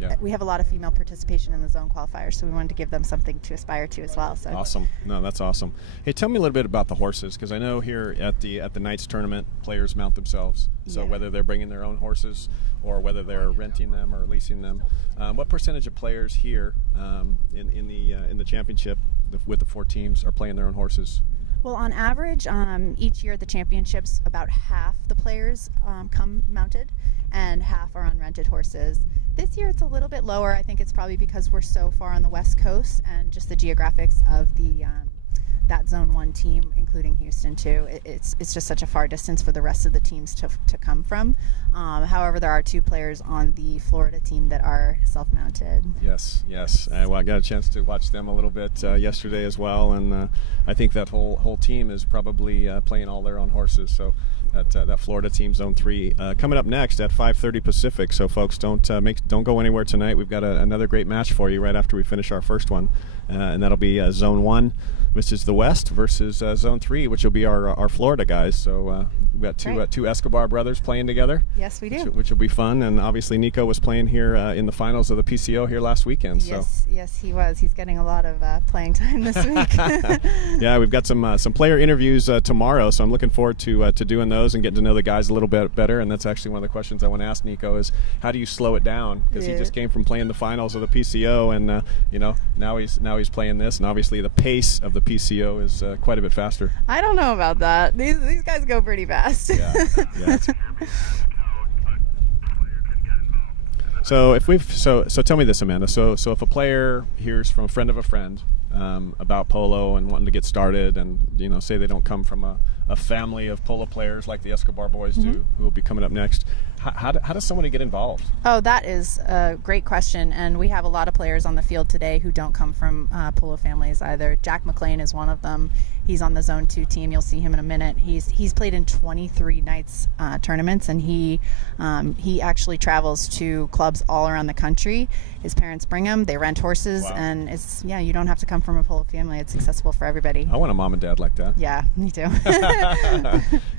Yeah. we have a lot of female participation in the zone qualifiers, so we wanted to give them something to aspire to as well. So awesome. No, that's awesome. Hey, tell me a little bit about the horses, because I know here at the NYTS tournament, players mount themselves. So whether they're bringing their own horses or whether they're renting them or leasing them, what percentage of players here in the championship with the 4 teams are playing their own horses? Well, on average, each year at the championships, about half the players come mounted and half are on rented horses. This year it's a little bit lower. I think it's probably because we're so far on the West Coast and just the geographics of the that Zone 1 team, including Houston too. It's just such a far distance for the rest of the teams to come from. However, there are 2 players on the Florida team that are self-mounted. Yes. Well, I got a chance to watch them a little bit yesterday as well, and I think that whole team is probably playing all their own horses. So that Florida team, Zone 3, coming up next at 5:30 Pacific. So folks, don't go anywhere tonight. We've got another great match for you right after we finish our first one, and that'll be Zone 1, which is the West, versus Zone 3, which will be our Florida guys. So we've got two Escobar brothers playing together. Yes, we do. Which will be fun. And obviously Nico was playing here in the finals of the PCO here last weekend. Yes, he was. He's getting a lot of playing time this week. Yeah, we've got some player interviews tomorrow, so I'm looking forward to doing those and getting to know the guys a little bit better. And that's actually one of the questions I want to ask Nico is, how do you slow it down? Because he just came from playing the finals of the PCO, and now he's playing this, and obviously the pace of the PCO is quite a bit faster. I don't know about that. These guys go pretty fast. Yeah. So tell me this, Amanda. So if a player hears from a friend of a friend about polo and wanting to get started, and say they don't come from a family of polo players like the Escobar boys do, who will be coming up next, how does somebody get involved? Oh, that is a great question, and we have a lot of players on the field today who don't come from polo families either. Jack McLean is one of them. He's on the Zone 2 team. You'll see him in a minute. He's played in 23 NYTS tournaments, and he actually travels to clubs all around the country. His parents bring him. They rent horses, and you don't have to come from a polo family. It's accessible for everybody. I want a mom and dad like that. Yeah, me too.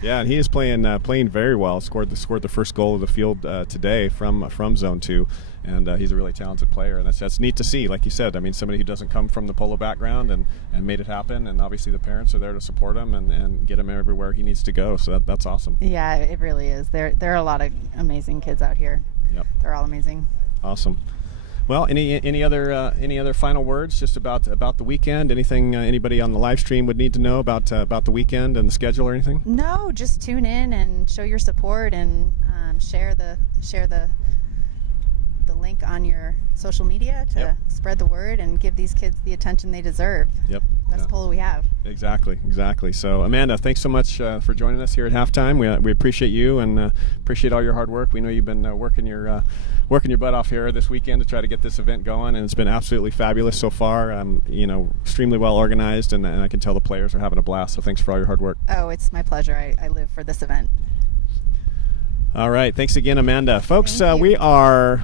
Yeah, and he is playing very well. Scored the first goal of the field today from Zone 2. And he's a really talented player, and that's neat to see. Like you said, I mean, somebody who doesn't come from the polo background and made it happen, and obviously the parents are there to support him and get him everywhere he needs to go. So that's awesome. Yeah, it really is. There are a lot of amazing kids out here. Yep. They're all amazing. Awesome. Well, any other final words just about the weekend? Anything anybody on the live stream would need to know about the weekend and the schedule or anything? No, just tune in and show your support and share the link on your social media to spread the word and give these kids the attention they deserve. Yep. Best polo we have. Exactly. So Amanda, thanks so much for joining us here at halftime. We appreciate you and appreciate all your hard work. We know you've been working your butt off here this weekend to try to get this event going, and it's been absolutely fabulous so far. Extremely well organized, and I can tell the players are having a blast. So thanks for all your hard work. Oh, it's my pleasure. I live for this event. All right. Thanks again, Amanda. Folks, we are...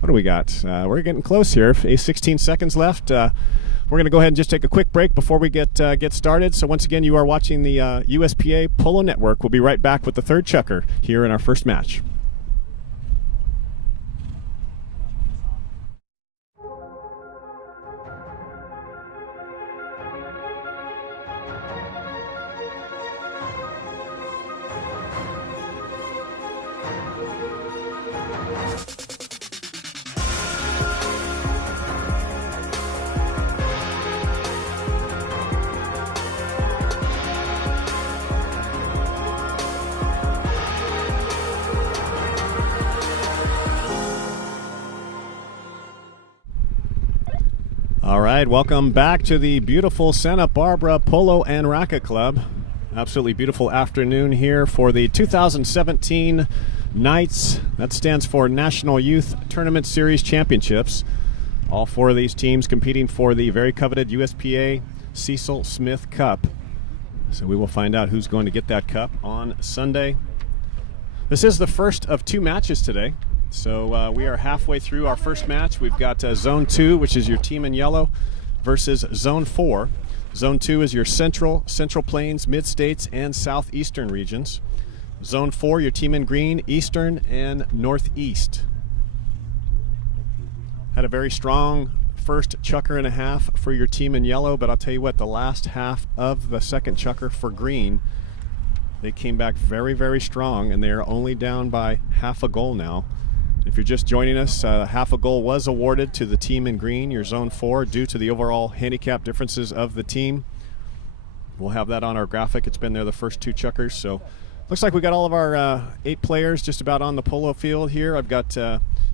What do we got? We're getting close here. 16 seconds left. We're going to go ahead and just take a quick break before we get started. So once again, you are watching the USPA Polo Network. We'll be right back with the third chukker here in our first match. All right, welcome back to the beautiful Santa Barbara Polo and Racket Club. Absolutely beautiful afternoon here for the 2017 NYTS. That stands for National Youth Tournament Series Championships. All 4 of these teams competing for the very coveted USPA Cecil Smith Cup. So we will find out who's going to get that cup on Sunday. This is the first of 2 matches today. So we are halfway through our first match. We've got Zone 2, which is your team in yellow, versus Zone 4. Zone 2 is your Central Plains, Mid-States, and Southeastern regions. Zone 4, your team in green, Eastern and Northeast. Had a very strong first chukker and a half for your team in yellow, but I'll tell you what, the last half of the second chukker for green, they came back very, very strong, and they are only down by half a goal now. If you're just joining us, half a goal was awarded to the team in green, your zone 4, due to the overall handicap differences of the team. We'll have that on our graphic. It's been there the first 2 chukkers. So looks like we got all of our 8 players just about on the polo field here. I've got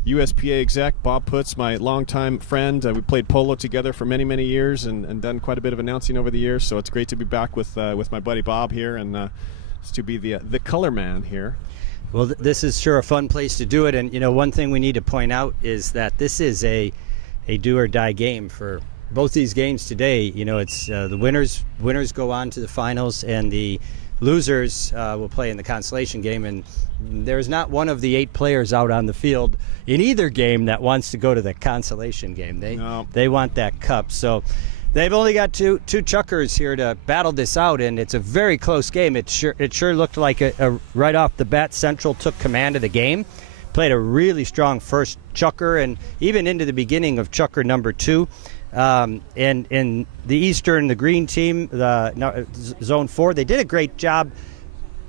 USPA exec Bob Putz, my longtime friend. We played polo together for many, many years and done quite a bit of announcing over the years. So it's great to be back with my buddy Bob here, and to be the color man here. Well, this is sure a fun place to do it, and one thing we need to point out is that this is a do or die game for both these games today. It's the winners go on to the finals, and the losers will play in the consolation game. And there's not one of the 8 players out on the field in either game that wants to go to the consolation game. They want that cup. So they've only got two chukkers here to battle this out, and it's a very close game. It sure looked like right off the bat, Central took command of the game, played a really strong first chukker, and even into the beginning of chukker number 2. And in the Eastern, the green team, zone 4, they did a great job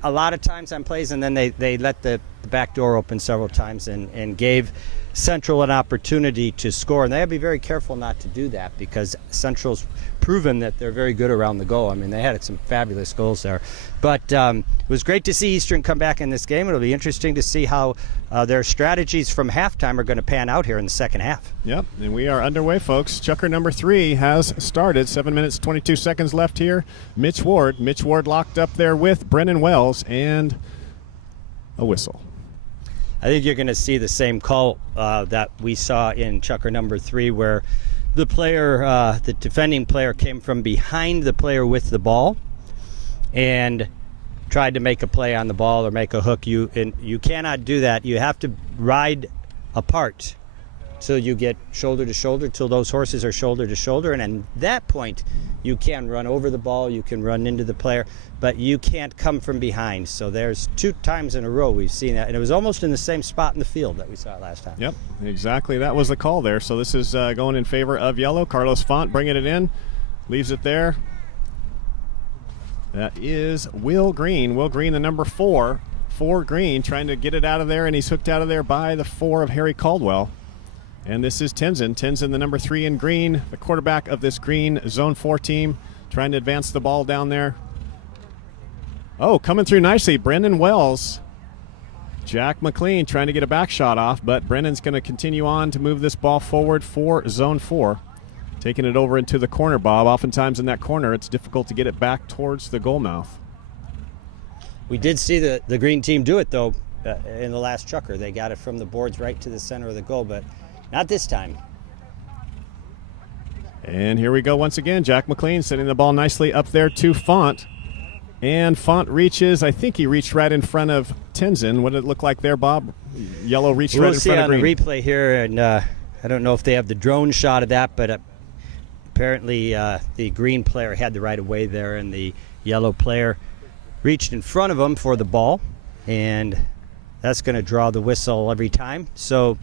a lot of times on plays, and then they let the back door open several times and gave Central an opportunity to score, and they have to be very careful not to do that, because Central's proven that they're very good around the goal. I mean, they had some fabulous goals there. But it was great to see Eastern come back in this game. It'll be interesting to see how their strategies from halftime are going to pan out here in the second half. Yep, and we are underway, folks. Chukker number 3 has started. 7 minutes, 22 seconds left here. Mitch Ward locked up there with Brennan Wells, and a whistle. I think you're going to see the same call that we saw in chukker number 3, where the defending player came from behind the player with the ball and tried to make a play on the ball or make a hook. You cannot do that. You have to ride apart till you get shoulder to shoulder, till those horses are shoulder to shoulder, and at that point you can run over the ball, you can run into the player, but you can't come from behind. So there's 2 times in a row we've seen that, and it was almost in the same spot in the field that we saw last time. Yep, exactly. That was the call there. So this is going in favor of yellow. Carlos Font bringing it in, leaves it there. That is Will Green. Will Green, the number 4 for Green, trying to get it out of there, and he's hooked out of there by the 4 of Harry Caldwell. And this is Tenzin. Tenzin, the number 3 in green, the quarterback of this green zone 4 team, trying to advance the ball down there. Oh, coming through nicely, Brendan Wells. Jack McLean trying to get a back shot off, but Brendan's going to continue on to move this ball forward for zone 4. Taking it over into the corner, Bob. Oftentimes in that corner, it's difficult to get it back towards the goal mouth. We did see the green team do it, though, in the last chukker. They got it from the boards right to the center of the goal, but not this time. And here we go once again. Jack McLean setting the ball nicely up there to Font. And Font reaches, I think he reached right in front of Tenzin. What did it look like there, Bob? Yellow reached right in front of green. We'll see on the replay here, and I don't know if they have the drone shot of that, but apparently the green player had the right of way there, and the yellow player reached in front of him for the ball, and that's going to draw the whistle every time. So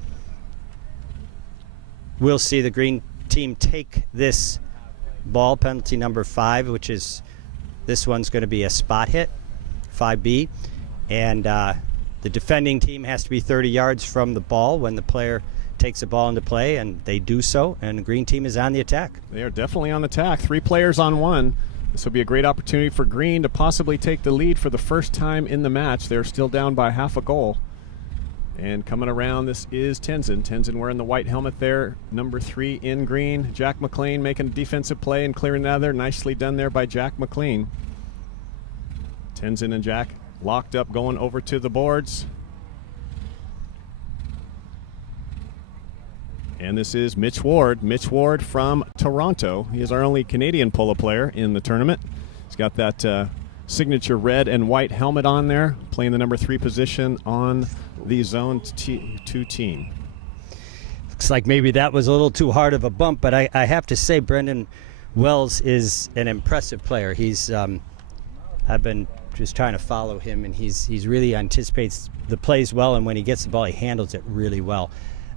we'll see the green team take this ball, penalty number 5, which is, this one's going to be a spot hit, 5B, and the defending team has to be 30 yards from the ball when the player takes the ball into play, and they do so, and the green team is on the attack. They are definitely on the attack. 3 players on 1. This will be a great opportunity for green to possibly take the lead for the first time in the match. They're still down by half a goal. And coming around, this is Tenzin. Tenzin wearing the white helmet there, number 3 in green. Jack McLean making a defensive play and clearing it out of there. Nicely done there by Jack McLean. Tenzin and Jack locked up, going over to the boards. And this is Mitch Ward. Mitch Ward from Toronto. He is our only Canadian polo player in the tournament. He's got that signature red and white helmet on there, playing the number 3 position on the Zone 2 team. Looks like maybe that was a little too hard of a bump, but I have to say Brendan Wells is an impressive player. He's I've been just trying to follow him, and he's really anticipates the plays well, and when he gets the ball, he handles it really well.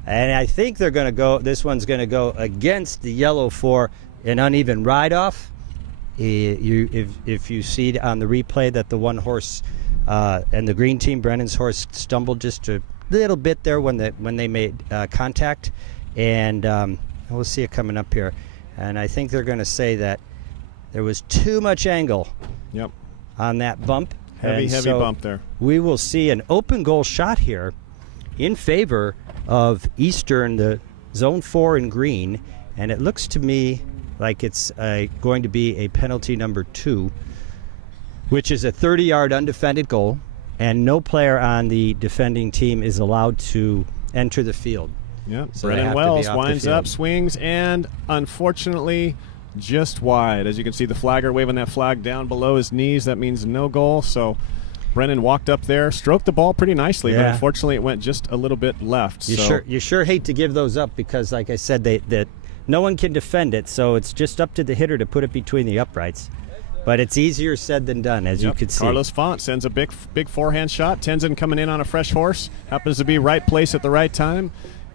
And I think they're going to go, this one's going to go against the yellow for an uneven ride-off. If you see on the replay that the one horse and the green team, Brennan's horse, stumbled just a little bit there when they made contact. And we'll see it coming up here. And I think they're going to say that there was too much angle on that bump. Heavy bump there. We will see an open goal shot here in favor of Eastern, the zone 4 in green. And it looks to me like it's going to be a penalty number 2, which is a 30-yard undefended goal, and no player on the defending team is allowed to enter the field. Yeah, so Brennan Wells winds up, swings, and unfortunately just wide. As you can see, the flagger waving that flag down below his knees. That means no goal. So Brennan walked up there, stroked the ball pretty nicely, but unfortunately it went just a little bit left. You sure hate to give those up because, like I said, that no one can defend it, so it's just up to the hitter to put it between the uprights. But it's easier said than done, as you could see. Carlos Font sends a big forehand shot. Tenzin coming in on a fresh horse. Happens to be right place at the right time.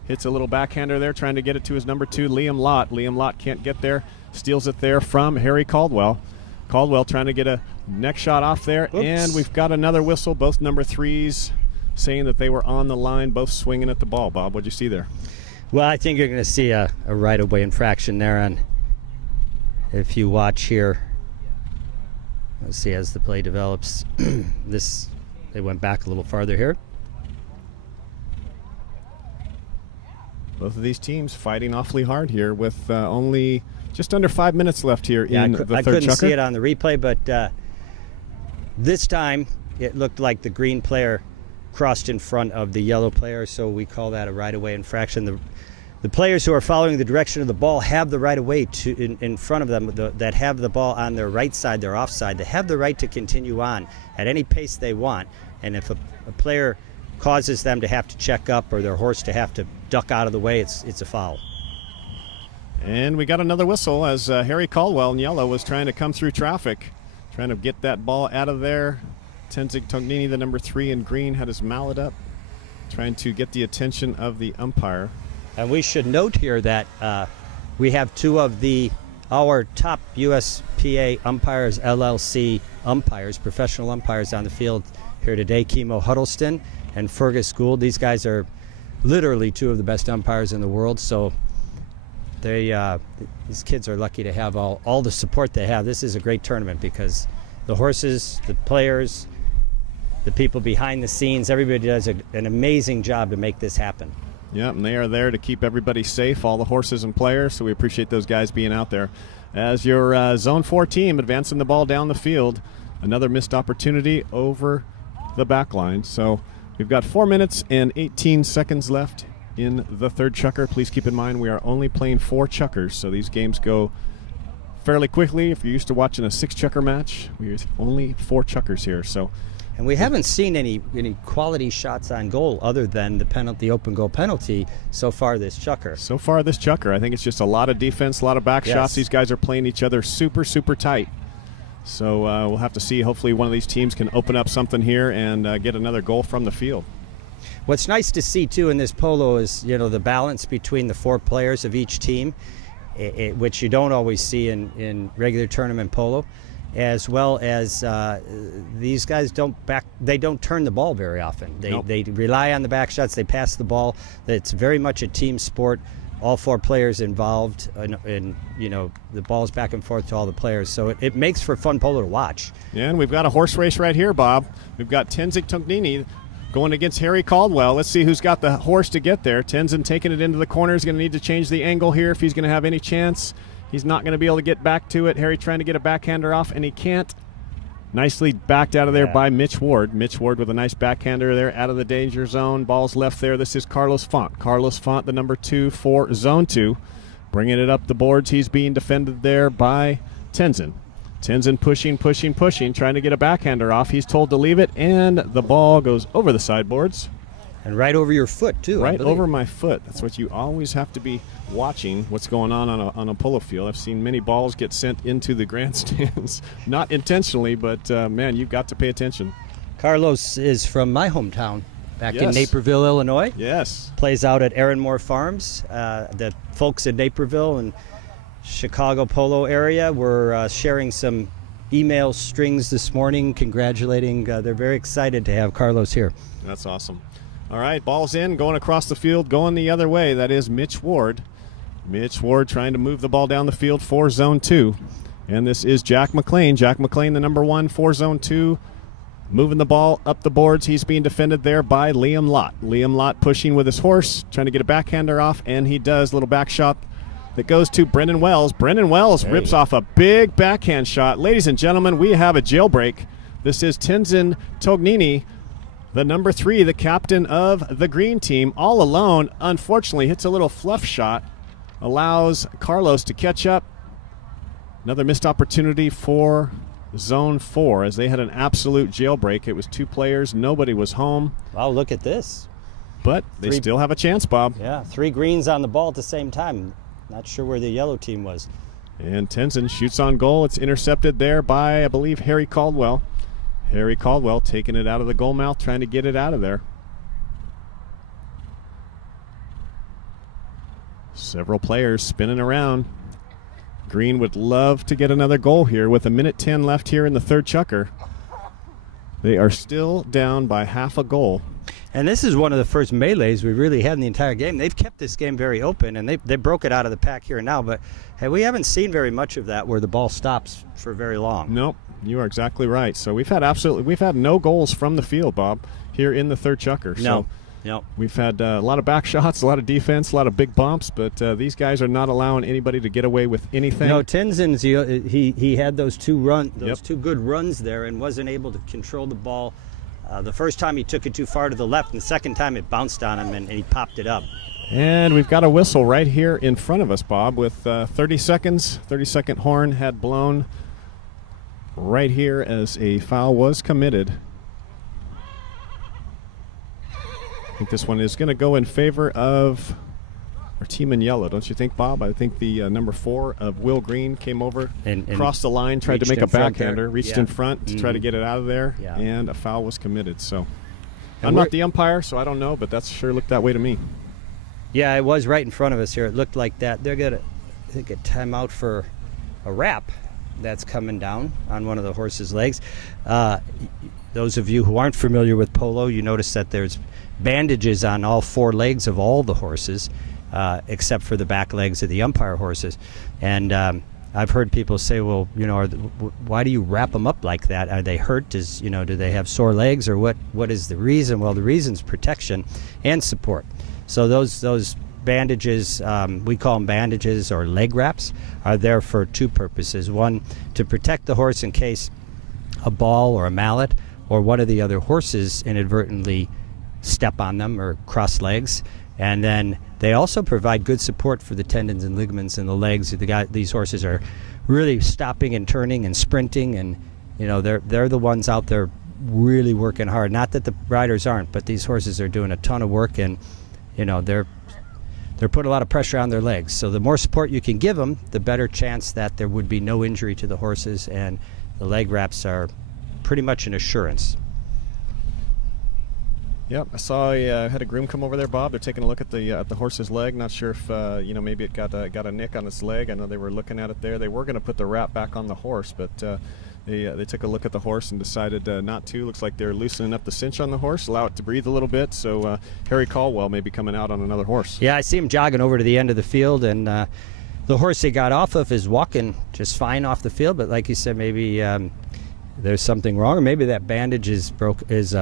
Hits a little backhander there, trying to get it to his number 2, Liam Lott. Liam Lott can't get there. Steals it there from Harry Caldwell. Caldwell trying to get a neck shot off there. Oops. And we've got another whistle. Both number 3s saying that they were on the line, both swinging at the ball. Bob, what'd you see there? Well, I think you're going to see a right-of-way infraction there. And if you watch here, let's see as the play develops. They went back a little farther here. Both of these teams fighting awfully hard here with only just under 5 minutes left here in the third chukker. I couldn't see it on the replay, but this time it looked like the green player crossed in front of the yellow player, so we call that a right-of-way infraction. The players who are following the direction of the ball have the right-of-way in front of them that have the ball on their right side, their offside. They have the right to continue on at any pace they want, and if a player causes them to have to check up or their horse to have to duck out of the way, it's a foul. And we got another whistle as Harry Caldwell in yellow was trying to come through traffic, trying to get that ball out of there. Tenzin Tognini, the number 3 in green, had his mallet up, trying to get the attention of the umpire. And we should note here that we have 2 of our top USPA umpires, LLC umpires, professional umpires on the field here today, Kimo Huddleston and Fergus Gould. These guys are literally 2 of the best umpires in the world, so these kids are lucky to have all the support they have. This is a great tournament because the horses, the players, the people behind the scenes, everybody does an amazing job to make this happen. Yeah, and they are there to keep everybody safe, all the horses and players, so we appreciate those guys being out there. As your Zone 4 team advancing the ball down the field, another missed opportunity over the back line. So we've got 4 minutes and 18 seconds left in the third chukker. Please keep in mind we are only playing 4 chukkers, so these games go fairly quickly. If you're used to watching a 6 chukker match, we're only 4 chukkers here. And we haven't seen any quality shots on goal other than the open goal penalty so far this chukker. So far this chukker, I think it's just a lot of defense, a lot of back shots. These guys are playing each other super, super tight. So we'll have to see. Hopefully one of these teams can open up something here and get another goal from the field. What's nice to see, too, in this polo is, the balance between the 4 players of each team, which you don't always see in regular tournament polo, as well as these guys don't turn the ball very often. They rely on the back shots. They pass the ball. It's very much a team sport. All 4 players involved, and the ball's back and forth to all the players. So it makes for fun polo to watch. Yeah, and we've got a horse race right here, Bob. We've got Tenzin Tognini going against Harry Caldwell. Let's see who's got the horse to get there. Tenzin taking it into the corner. He's going to need to change the angle here if he's going to have any chance. He's not going to be able to get back to it. Harry trying to get a backhander off, and he can't. Nicely backed out of there by Mitch Ward. Mitch Ward with a nice backhander there out of the danger zone. Ball's left there. This is Carlos Font. Carlos Font, the number 2 for Zone 2. Bringing it up the boards. He's being defended there by Tenzin. Tenzin pushing, trying to get a backhander off. He's told to leave it, and the ball goes over the sideboards. And right over your foot, too. Right over my foot. That's what you always have to be watching, what's going on a polo field. I've seen many balls get sent into the grandstands. Not intentionally, but, man, you've got to pay attention. Carlos is from my hometown back in Yes. Naperville, Illinois. Yes. Plays out at Aaronmore Farms. The folks in Naperville and Chicago Polo area were sharing some email strings this morning congratulating. They're very excited to have Carlos here. That's awesome. All right, ball's in, going across the field, going the other way. That is Mitch Ward. Mitch Ward trying to move the ball down the field for Zone 2. And this is Jack McLean. Jack McLean, the number 1 for Zone 2. Moving the ball up the boards. He's being defended there by Liam Lott. Liam Lott pushing with his horse, trying to get a backhander off, and he does. Little back shot that goes to Brendan Wells. Brendan Wells rips off a big backhand shot. Ladies and gentlemen, we have a jailbreak. This is Tenzin Tognini, the number 3, the captain of the green team, all alone. Unfortunately, hits a little fluff shot, allows Carlos to catch up. Another missed opportunity for Zone 4 as they had an absolute jailbreak. It was 2 players. Nobody was home. Wow, look at this. But they still have a chance, Bob. Yeah, 3 greens on the ball at the same time. Not sure where the yellow team was. And Tenzin shoots on goal. It's intercepted there by, I believe, Harry Caldwell. Harry Caldwell taking it out of the goal mouth, trying to get it out of there. Several players spinning around. Green would love to get another goal here with 1:10 left here in the third chukker. They are still down by half a goal. And this is one of the first melees we really had in the entire game. They've kept this game very open, and they broke it out of the pack here now. But hey, we haven't seen very much of that where the ball stops for very long. Nope, you are exactly right. So we've had no goals from the field, Bob, here in the third chukker. No. So we've had a lot of back shots, a lot of defense, a lot of big bumps, but these guys are not allowing anybody to get away with anything. No, Tenzin's he had those 2 good runs there and wasn't able to control the ball. The first time he took it too far to the left, and the second time it bounced on him and he popped it up. And we've got a whistle right here in front of us, Bob, with 30 seconds. 30-second horn had blown right here as a foul was committed. I think this one is going to go in favor of our team in yellow, don't you think, Bob? I think the number 4 of Will Green came over, and crossed the line, tried to make a backhander, reached in front to try to get it out of there, and a foul was committed. So I'm not the umpire, so I don't know, but that sure looked that way to me. Yeah, it was right in front of us here. It looked like that. They're going to get timeout for a wrap that's coming down on one of the horse's legs. Those of you who aren't familiar with polo, you notice that there's bandages on all 4 legs of all the horses, except for the back legs of the umpire horses. And I've heard people say, well, why do you wrap them up like that? Are they hurt? Do they have sore legs, or what is the reason? Well, the reason's protection and support. So those bandages, we call them bandages or leg wraps, are there for 2 purposes. One, to protect the horse in case a ball or a mallet or one of the other horses inadvertently step on them or cross legs. And then they also provide good support for the tendons and ligaments in the legs. These horses are really stopping and turning and sprinting, and they're the ones out there really working hard. Not that the riders aren't, but these horses are doing a ton of work, and they're putting a lot of pressure on their legs. So the more support you can give them, the better chance that there would be no injury to the horses, and the leg wraps are pretty much an assurance. Yep, I saw had a groom come over there, Bob. They're taking a look at the horse's leg. Not sure if maybe it got a nick on its leg. I know they were looking at it there. They were going to put the wrap back on the horse, but they took a look at the horse and decided not to. Looks like they're loosening up the cinch on the horse, allow it to breathe a little bit. So Harry Caldwell may be coming out on another horse. Yeah, I see him jogging over to the end of the field, and the horse they got off of is walking just fine off the field. But like you said, maybe there's something wrong, or maybe that bandage is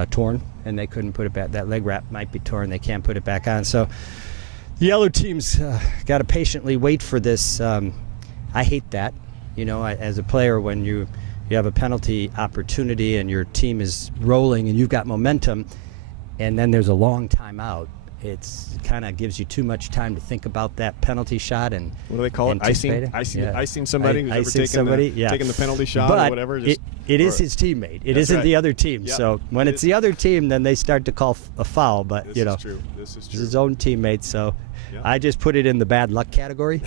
torn, and they couldn't put it back. That leg wrap might be torn. They can't put it back on. So the yellow team's got to patiently wait for this. I hate that. As a player, when you have a penalty opportunity and your team is rolling and you've got momentum, and then there's a long timeout, it kind of gives you too much time to think about that penalty shot. And what do they call it? Icing somebody who's ever taken the penalty shot or whatever. It is his teammate. It isn't the other team. Yep. So when it's the other team, then they start to call a foul. But this is true. This is it's his own teammate. So I just put it in the bad luck category.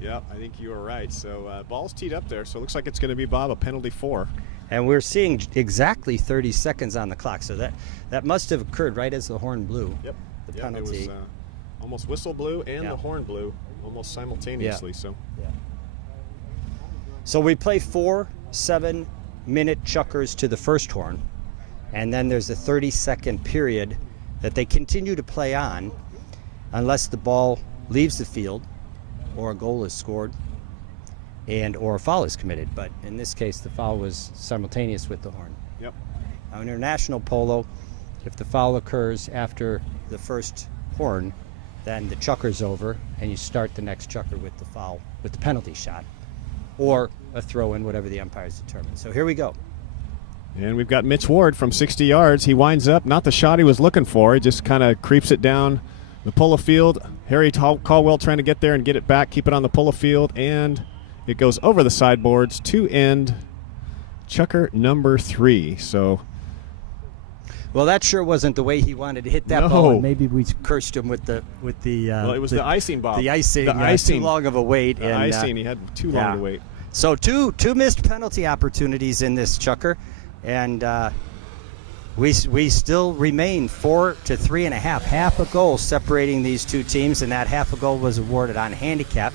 Yeah, I think you are right. So ball's teed up there. So it looks like it's going to be, Bob, a penalty 4. And we're seeing exactly 30 seconds on the clock. So that must have occurred right as the horn blew. Yep. The Yep, penalty. it was almost whistle blew and the horn blew almost simultaneously. So we play 4 7-minute chukkers to the first horn, and then there's a 30-second period that they continue to play on unless the ball leaves the field or a goal is scored and or a foul is committed. But in this case, the foul was simultaneous with the horn. Yep. Now, in international polo, if the foul occurs after the first horn, then the chukker's over and you start the next chukker with the foul, with the penalty shot, or a throw-in, whatever the umpires determine. So here we go. And we've got Mitch Ward from 60 yards. He winds up, not the shot he was looking for. He just kind of creeps it down the polo field. Harry Caldwell trying to get there and get it back, keep it on the polo field, and it goes over the sideboards to end chukker number 3. So, well, that sure wasn't the way he wanted to hit that ball. And maybe we cursed him with the. Well, it was the icing, Bob. The icing. Too long of a wait. The icing. He had too long to wait. So two missed penalty opportunities in this chukker, and we still remain 4 to 3.5, half a goal separating these two teams, and that half a goal was awarded on handicap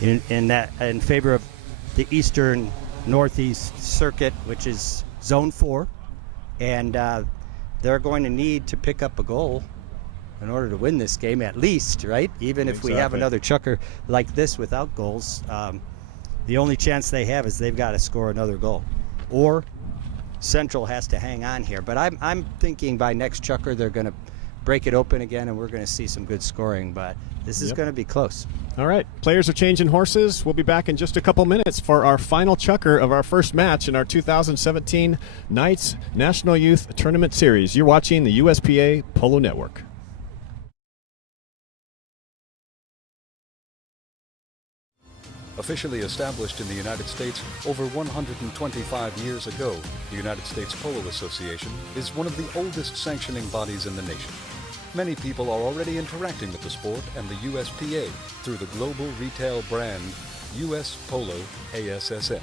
in favor of the Eastern Northeast Circuit, which is Zone 4, and they're going to need to pick up a goal in order to win this game, at least, right? Even if we have another chukker like this without goals, the only chance they have is they've got to score another goal, or Central has to hang on here. But I'm thinking by next chukker they're going to break it open again, and we're going to see some good scoring. But this is going to be close. All right, players are changing horses. We'll be back in just a couple minutes for our final chukker of our first match in our 2017 NYTS National Youth Tournament Series. You're watching the USPA Polo Network. Officially established in the United States over 125 years ago, the United States Polo Association is one of the oldest sanctioning bodies in the nation. Many people are already interacting with the sport and the USPA through the global retail brand US Polo ASSM.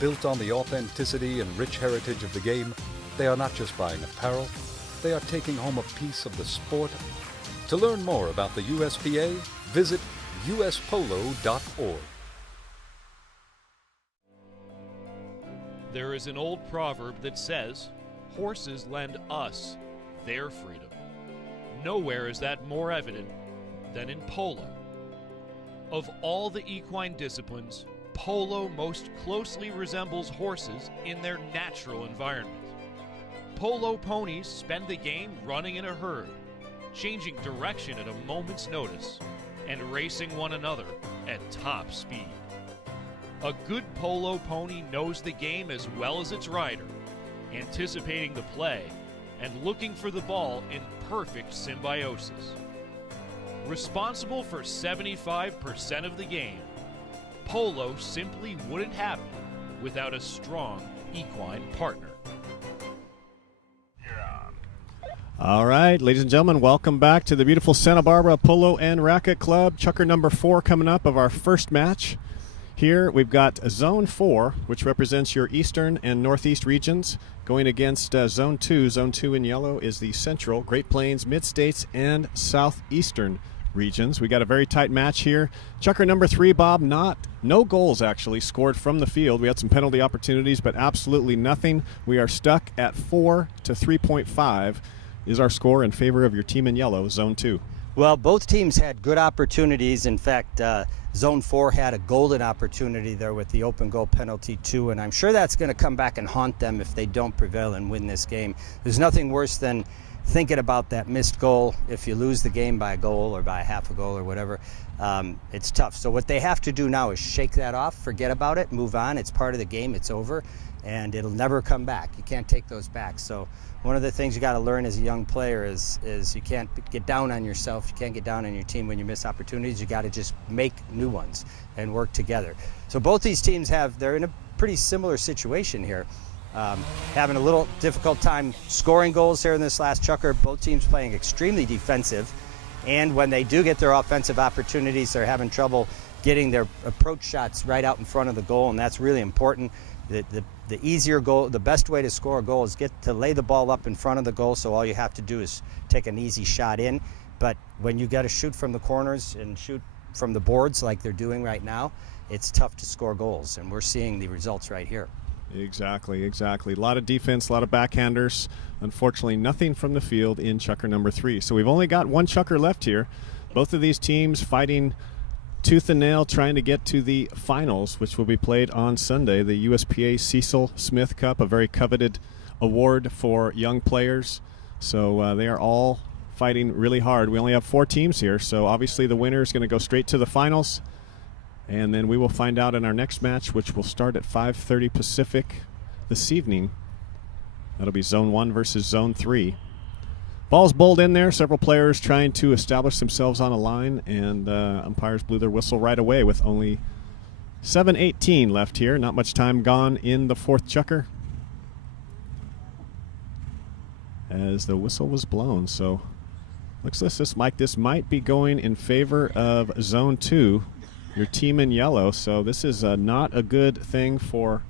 Built on the authenticity and rich heritage of the game, they are not just buying apparel, they are taking home a piece of the sport. To learn more about the USPA, visit uspolo.org. There is an old proverb that says, horses lend us their freedom. Nowhere is that more evident than in polo. Of all the equine disciplines, polo most closely resembles horses in their natural environment. Polo ponies spend the game running in a herd, changing direction at a moment's notice, and racing one another at top speed. A good polo pony knows the game as well as its rider, anticipating the play and looking for the ball in perfect symbiosis. Responsible for 75% of the game, polo simply wouldn't happen without a strong equine partner. All right, ladies and gentlemen, welcome back to the beautiful Santa Barbara Polo and Racquet Club. Chukker number 4 coming up of our first match. Here we've got Zone 4, which represents your eastern and northeast regions, going against Zone 2. Zone 2 in yellow is the central, Great Plains, Mid-States, and southeastern regions. We got a very tight match here. Chukker number 3, Bob, no goals actually scored from the field. We had some penalty opportunities, but absolutely nothing. We are stuck at 4 to 3.5 is our score in favor of your team in yellow, Zone 2. Well, both teams had good opportunities. In fact, Zone 4 had a golden opportunity there with the open goal penalty too, and I'm sure that's going to come back and haunt them if they don't prevail and win this game. There's nothing worse than thinking about that missed goal. If you lose the game by a goal or by half a goal or whatever, it's tough. So what they have to do now is shake that off, forget about it, move on. It's part of the game, it's over, and it'll never come back. You can't take those back. So one of the things you got to learn as a young player is you can't get down on yourself. You can't get down on your team when you miss opportunities. You got to just make new ones and work together. So both these teams they're in a pretty similar situation here. Having a little difficult time scoring goals here in this last chukker. Both teams playing extremely defensive. And when they do get their offensive opportunities, they're having trouble getting their approach shots right out in front of the goal, and that's really important. The easier goal, the best way to score a goal is get to lay the ball up in front of the goal, so all you have to do is take an easy shot in. But when you got to shoot from the corners and shoot from the boards like they're doing right now, it's tough to score goals, and we're seeing the results right here. Exactly. A lot of defense, a lot of backhanders. Unfortunately, nothing from the field in chukker number 3. So we've only got one chukker left here. Both of these teams fighting tooth and nail, trying to get to the finals, which will be played on Sunday, the USPA Cecil Smith Cup, a very coveted award for young players. So they are all fighting really hard. We only have 4 teams here, so obviously the winner is going to go straight to the finals. And then we will find out in our next match, which will start at 5:30 Pacific this evening. That'll be Zone 1 versus Zone 3. Ball's bowled in there. Several players trying to establish themselves on a line, and umpires blew their whistle right away with only 7:18 left here. Not much time gone in the 4th chukker as the whistle was blown. So looks like this, Mike, this might be going in favor of Zone 2, your team in yellow. So this is not a good thing for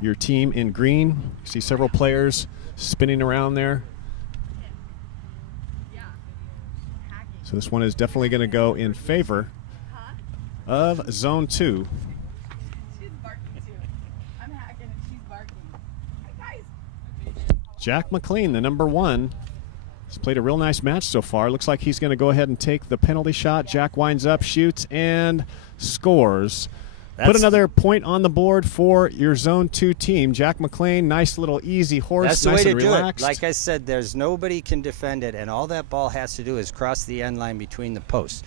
your team in green. You see several players spinning around there. So this one is definitely going to go in favor of Zone 2. Jack McLean, the number 1, has played a real nice match so far. Looks like he's going to go ahead and take the penalty shot. Jack winds up, shoots, and scores. Put another point on the board for your Zone 2 team. Jack McLean, nice little easy horse. That's the nice way and to relaxed. do it. Like I said, there's nobody can defend it, and all that ball has to do is cross the end line between the posts.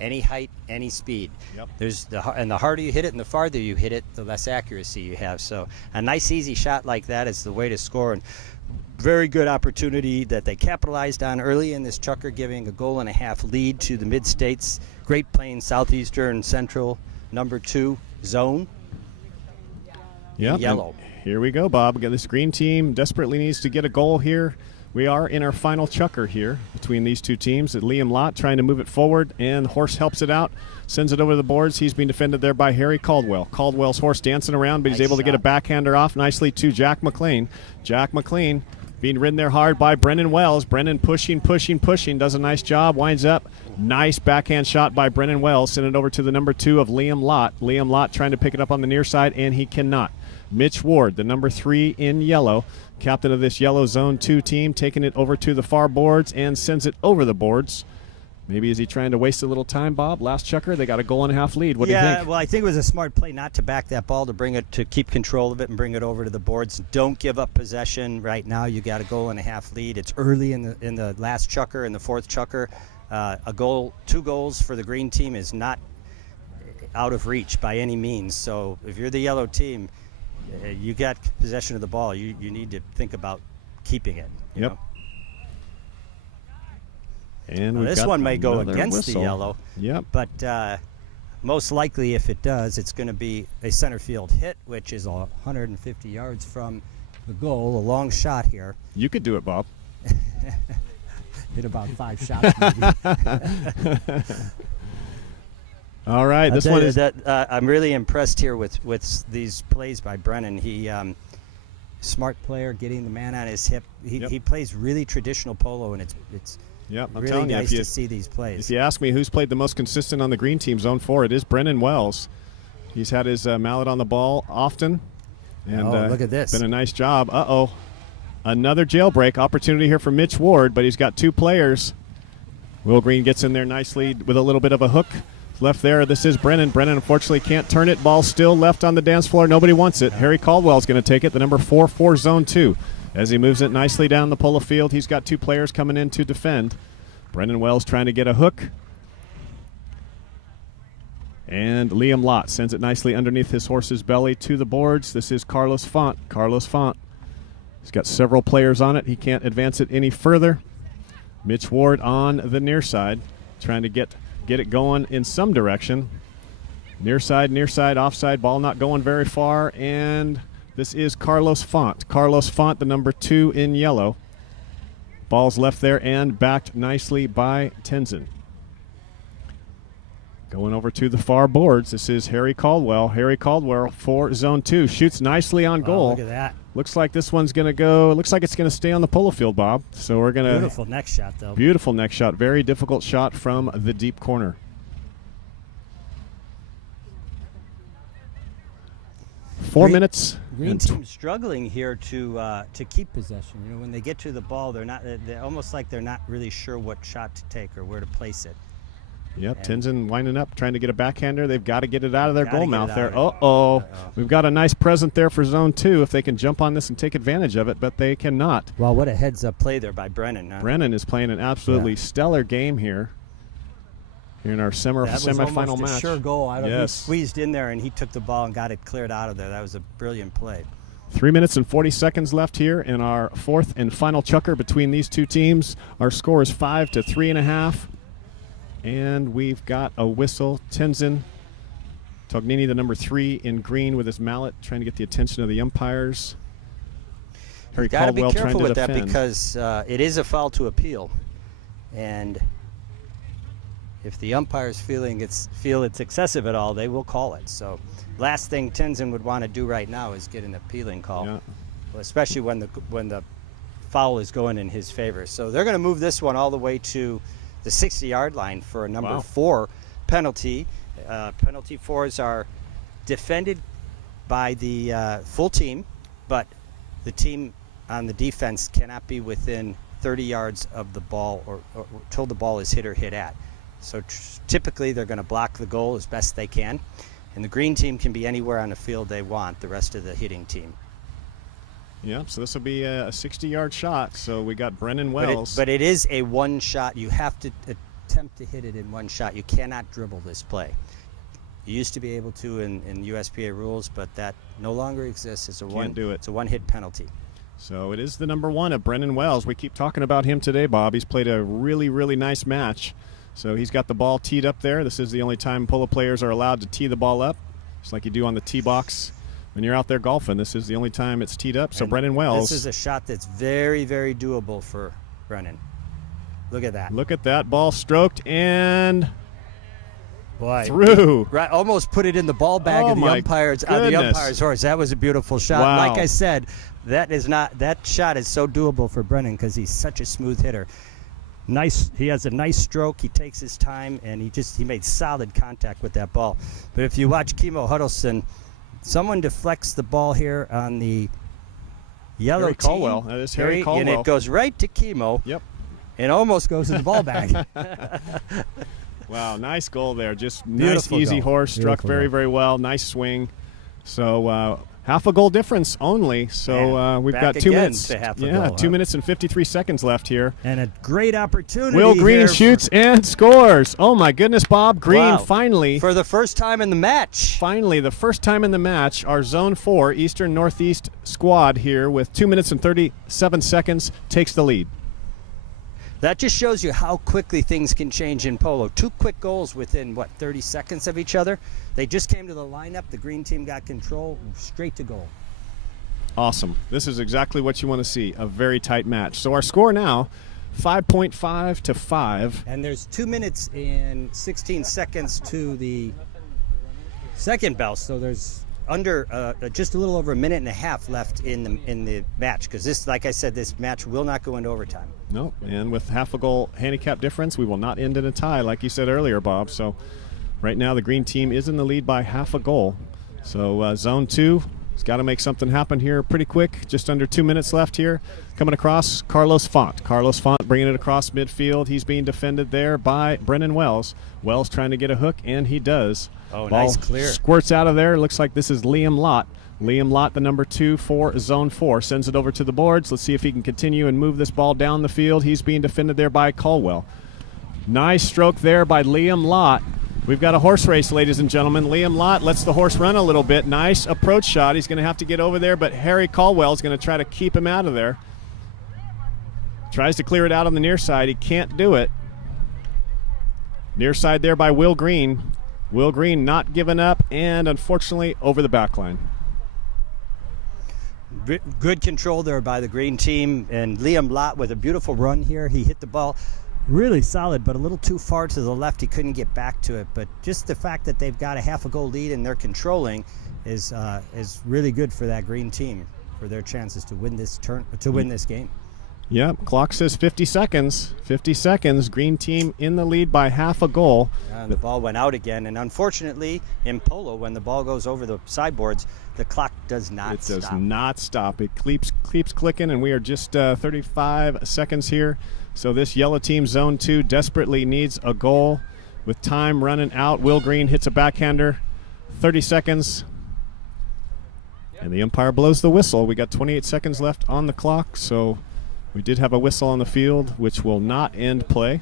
Any height, any speed. Yep. And the harder you hit it and the farther you hit it, the less accuracy you have. So a nice easy shot like that is the way to score. And very good opportunity that they capitalized on early in this chukker, giving a goal-and-a-half lead to the Mid-States, Great Plains, Southeastern, Central, number 2 zone. Yep. Yellow. Here we go, Bob. This green team desperately needs to get a goal here. We are in our final chukker here between these two teams. Liam Lott trying to move it forward, and Horse helps it out, sends it over the boards. He's being defended there by Harry Caldwell. Caldwell's Horse dancing around, but he's able to get a backhander off nicely to Jack McLean. Jack McLean being ridden there hard by Brennan Wells. Brennan pushing, does a nice job, winds up. Nice backhand shot by Brennan Wells. Send it over to the number 2 of Liam Lott. Liam Lott trying to pick it up on the near side, and he cannot. Mitch Ward, the number 3 in yellow, captain of this yellow Zone 2 team, taking it over to the far boards and sends it over the boards. Maybe is he trying to waste a little time, Bob? Last chukker, they got a goal-and-a-half lead. What do you think? Yeah, well, I think it was a smart play not to back that ball, to keep control of it and bring it over to the boards. Don't give up possession. Right now, you got a goal-and-a-half lead. It's early in the last chukker, in the 4th chukker. A goal, 2 goals for the green team is not out of reach by any means. So if you're the yellow team, you got possession of the ball. You need to think about keeping it. You know? And this one may go against whistle. the yellow. Yep. But most likely, if it does, it's going to be a center field hit, which is 150 yards from the goal. A long shot here. You could do it, Bob. Hit about 5 shots, maybe. All right, this one is. I'm really impressed here with these plays by Brennan. He smart player, getting the man on his hip. He plays really traditional polo, and it's I'm really telling nice you, to see these plays. If you ask me who's played the most consistent on the green team, Zone 4, it is Brennan Wells. He's had his mallet on the ball often. And look at this. Been a nice job. Another jailbreak opportunity here for Mitch Ward, but he's got 2 players. Will Green gets in there nicely with a little bit of a hook. Left there, this is Brennan. Brennan unfortunately can't turn it. Ball still left on the dance floor. Nobody wants it. Harry Caldwell's going to take it, the number 4 for Zone 2. As he moves it nicely down the polo field, he's got 2 players coming in to defend. Brennan Wells trying to get a hook. And Liam Lott sends it nicely underneath his horse's belly to the boards. This is Carlos Font. Carlos Font. He's got several players on it. He can't advance it any further. Mitch Ward on the near side, trying to get it going in some direction. Near side, offside, ball not going very far, and this is Carlos Font. Carlos Font, the number 2 in yellow. Ball's left there and backed nicely by Tenzin. Going over to the far boards, this is Harry Caldwell. Harry Caldwell for Zone 2. Shoots nicely on goal. Look at that. Looks like this one's going to go. Looks like it's going to stay on the polo field, Bob. So we're going to. Beautiful next shot, though. Beautiful next shot. Very difficult shot from the deep corner. 4 minutes. Green team struggling here to keep possession. You know, when they get to the ball, they're almost like they're not really sure what shot to take or where to place it. Yep, Tenzin winding up, trying to get a backhander. They've got to get it out of their goal mouth there. Uh-oh. We've got a nice present there for Zone 2 if they can jump on this and take advantage of it, but they cannot. Well, what a heads-up play there by Brennan. Huh? Brennan is playing an absolutely stellar game here in our semifinal match. That was almost a sure goal. Yes. He squeezed in there, and he took the ball and got it cleared out of there. That was a brilliant play. 3 minutes and 40 seconds left here in our fourth and final chukker between these two teams. Our score is 5 to 3.5. And we've got a whistle. Tenzin Tognini, the number 3 in green with his mallet, trying to get the attention of the umpires. Harry Caldwell trying to defend. Got to be careful with that because it is a foul to appeal. And if the umpires feel it's excessive at all, they will call it. So last thing Tenzin would want to do right now is get an appealing call, well, especially when the foul is going in his favor. So they're going to move this one all the way to the 60-yard line for a number 4 penalty. Penalty 4s are defended by the full team, but the team on the defense cannot be within 30 yards of the ball or till the ball is hit or hit at. So typically they're going to block the goal as best they can, and the green team can be anywhere on the field they want, the rest of the hitting team. Yeah, so this will be a 60-yard shot. So we got Brennan Wells. But it is a one shot. You have to attempt to hit it in one shot. You cannot dribble this play. You used to be able to in USPA rules, but that no longer exists. It's a It's a one-hit penalty. So it is the number 1 of Brennan Wells. We keep talking about him today, Bob. He's played a really, really nice match. So he's got the ball teed up there. This is the only time polo players are allowed to tee the ball up, just like you do on the tee box. When you're out there golfing, this is the only time it's teed up. So and Brennan Wells. This is a shot that's very, very doable for Brennan. Look at that. Look at that ball stroked and through. Right, almost put it in the ball bag of the umpire's horse. That was a beautiful shot. Wow. Like I said, that shot is so doable for Brennan because he's such a smooth hitter. Nice. He has a nice stroke. He takes his time and he made solid contact with that ball. But if you watch Kimo Huddleston, someone deflects the ball here on the yellow Harry team. Caldwell. That is Harry Caldwell. And it goes right to Kimo. Yep. And almost goes in the ball bag. Wow, nice goal there. Just Beautiful nice, easy goal. horse. Struck very, very well. Nice swing. So half a goal difference only. So we've got 2 minutes. To half a goal, 2 minutes and 53 seconds left here. And a great opportunity. Will Green shoots and scores. Oh my goodness, Bob. Green finally. For the first time in the match. Finally, the first time in the match, our Zone 4 Eastern Northeast squad here with 2 minutes and 37 seconds takes the lead. That just shows you how quickly things can change in polo. 2 quick goals within, 30 seconds of each other. They just came to the lineup. The green team got control, straight to goal. Awesome. This is exactly what you want to see, a very tight match. So our score now, 5.5 to 5. And there's 2 minutes and 16 seconds to the second bell. So there's just a little over a minute and a half left in the match, because this, like I said, this match will not go into overtime. No, and with half a goal handicap difference, we will not end in a tie, like you said earlier, Bob. So right now the green team is in the lead by half a goal. So Zone 2 has got to make something happen here pretty quick. Just under 2 minutes left here. Coming across, Carlos Font. Carlos Font bringing it across midfield. He's being defended there by Brennan Wells. Wells trying to get a hook, and he does. Oh, Ball nice clear. Squirts out of there. Looks like this is Liam Lott. Liam Lott, the number 2 for Zone 4, sends it over to the boards. Let's see if he can continue and move this ball down the field. He's being defended there by Caldwell. Nice stroke there by Liam Lott. We've got a horse race, ladies and gentlemen. Liam Lott lets the horse run a little bit. Nice approach shot. He's going to have to get over there, but Harry Caldwell is going to try to keep him out of there. Tries to clear it out on the near side. He can't do it. Near side there by Will Green. Will Green not giving up, and unfortunately over the back line. Good control there by the green team, and Liam Lott with a beautiful run here. He hit the ball really solid, but a little too far to the left. He couldn't get back to it. But just the fact that they've got a half a goal lead and they're controlling is really good for that green team, for their chances to win this win this game. Yep, clock says 50 seconds. 50 seconds. Green team in the lead by half a goal. And the ball went out again, and unfortunately, in polo, when the ball goes over the sideboards, the clock does not stop. It does not stop. It keeps clicking, and we are just 35 seconds here. So this yellow team, Zone 2, desperately needs a goal. With time running out, Will Green hits a backhander. 30 seconds. And the umpire blows the whistle. We got 28 seconds left on the clock, so we did have a whistle on the field, which will not end play.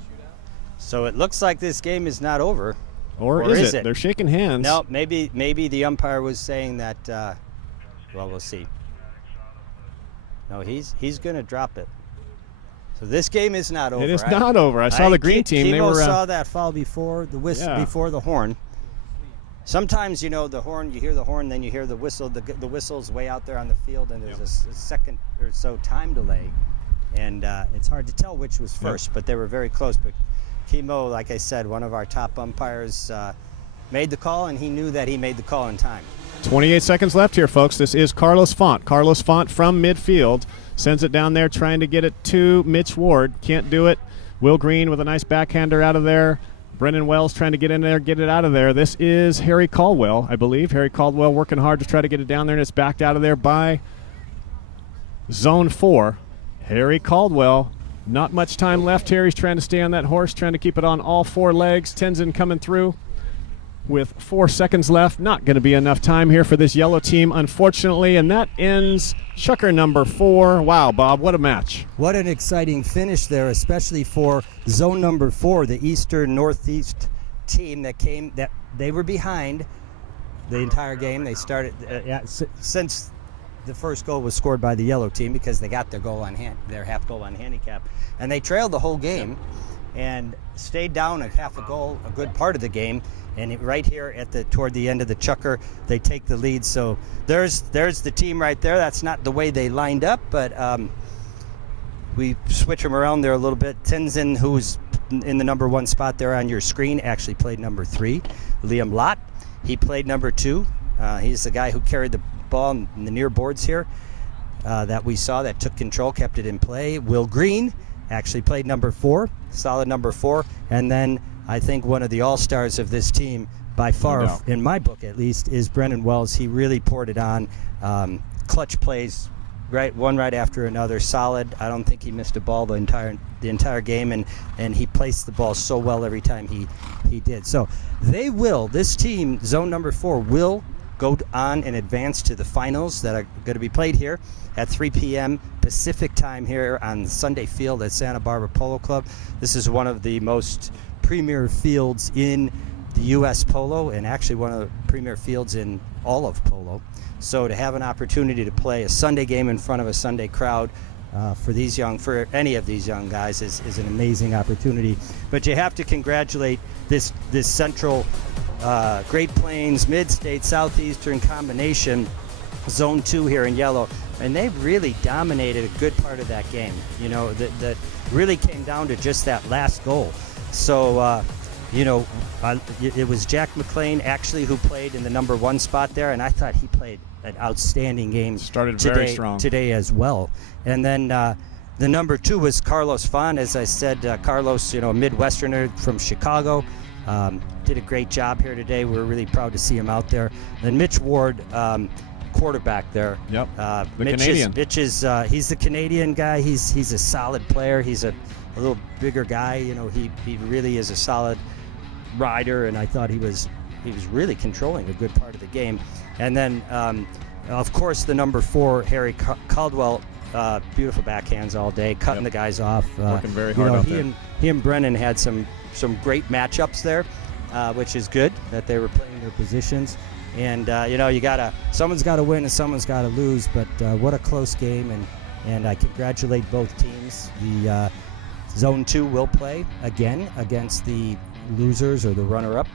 So it looks like this game is not over. Or is it? They're shaking hands. No, maybe the umpire was saying that, well, we'll see. No, he's going to drop it. So this game is not over. It is not over. I saw the green team. They saw that foul before the whistle, before the horn. Sometimes, you know, the horn, you hear the horn, then you hear the whistle. The whistle's way out there on the field, and there's a second or so time delay. And it's hard to tell which was first, but they were very close. But Kimo, like I said, one of our top umpires, made the call, and he knew that he made the call in time. 28 seconds left here, folks. This is Carlos Font. Carlos Font from midfield sends it down there, trying to get it to Mitch Ward. Can't do it. Will Green with a nice backhander out of there. Brendan Wells trying to get in there, get it out of there. This is Harry Caldwell, I believe. Harry Caldwell working hard to try to get it down there, and it's backed out of there by Zone 4. Harry Caldwell, not much time left here. He's trying to stay on that horse, trying to keep it on all four legs. Tenzin coming through with 4 seconds left. Not going to be enough time here for this yellow team, unfortunately, and that ends Chucker number 4. Wow, Bob, what a match. What an exciting finish there, especially for zone number 4, the Eastern Northeast team that they were behind the entire game. They started since the first goal was scored by the yellow team, because they got their half goal on handicap, and they trailed the whole game and stayed down at half a goal a good part of the game. And right here toward the end of the Chucker, they take the lead. So there's the team right there. That's not the way they lined up, but we switch them around there a little bit. Tenzin, who's in the number 1 spot there on your screen, actually played number 3. Liam Lott, he played number 2. He's the guy who carried the ball in the near boards here that we saw, that took control, kept it in play. Will Green actually played number 4, solid number 4. And then I think one of the all-stars of this team, by far, in my book at least, is Brendan Wells. He really poured it on. Clutch plays, one right after another, solid. I don't think he missed a ball the entire game, and he placed the ball so well every time he did. So this team, zone number 4, will go on and advance to the finals that are going to be played here at 3 p.m. Pacific time here on Sunday Field at Santa Barbara Polo Club. This is one of the most premier fields in the U.S. Polo, and actually one of the premier fields in all of polo. So to have an opportunity to play a Sunday game in front of a Sunday crowd for any of these young guys is an amazing opportunity. But you have to congratulate this central Great Plains, Mid-State, Southeastern combination, Zone 2 here in yellow, and they really dominated a good part of that game. You know, that really came down to just that last goal. So, it was Jack McLean actually who played in the number 1 spot there, and I thought he played an outstanding game. Started very strong today as well. And then the number 2 was Carlos Font. As I said, Carlos, a Midwesterner from Chicago, did a great job here today. We're really proud to see him out there. Then Mitch Ward, quarterback there. Yep. The Canadian. Mitch is he's the Canadian guy. He's a solid player. He's a little bigger guy. He really is a solid rider, and I thought he was really controlling a good part of the game. And then of course the number 4, Harry Caldwell, beautiful backhands all day, cutting the guys off. Working very hard out there. He and Brennan had some great matchups there, which is good that they were playing their positions. And someone's got to win and someone's got to lose. But what a close game, and I congratulate both teams. The Zone 2 will play again against the losers or the runner-up.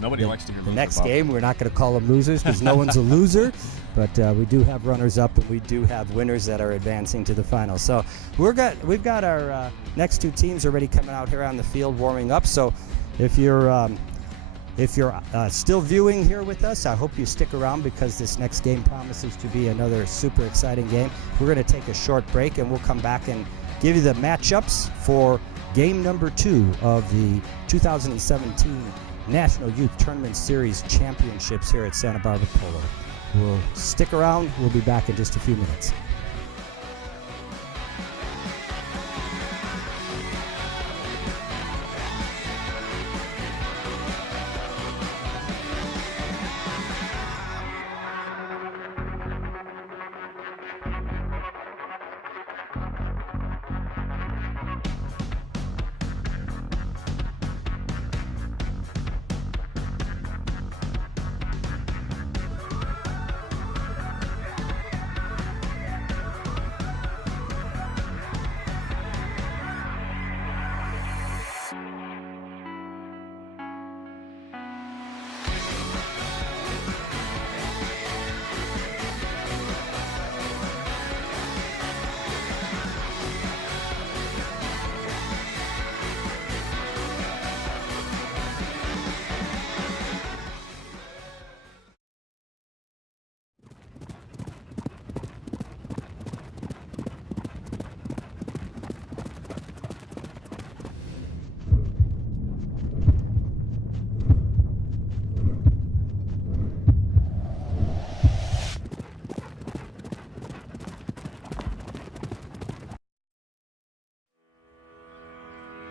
Nobody likes to hear the loser, next Bob. game. We're not going to call them losers because no one's a loser, but we do have runners-up and we do have winners that are advancing to the final. So we've got our next two teams already coming out here on the field warming up. So if you're still viewing here with us, I hope you stick around because this next game promises to be another super exciting game. We're going to take a short break and we'll come back and give you the matchups for game number 2 of the 2017 National Youth Tournament Series Championships here at Santa Barbara Polo. We'll stick around. We'll be back in just a few minutes.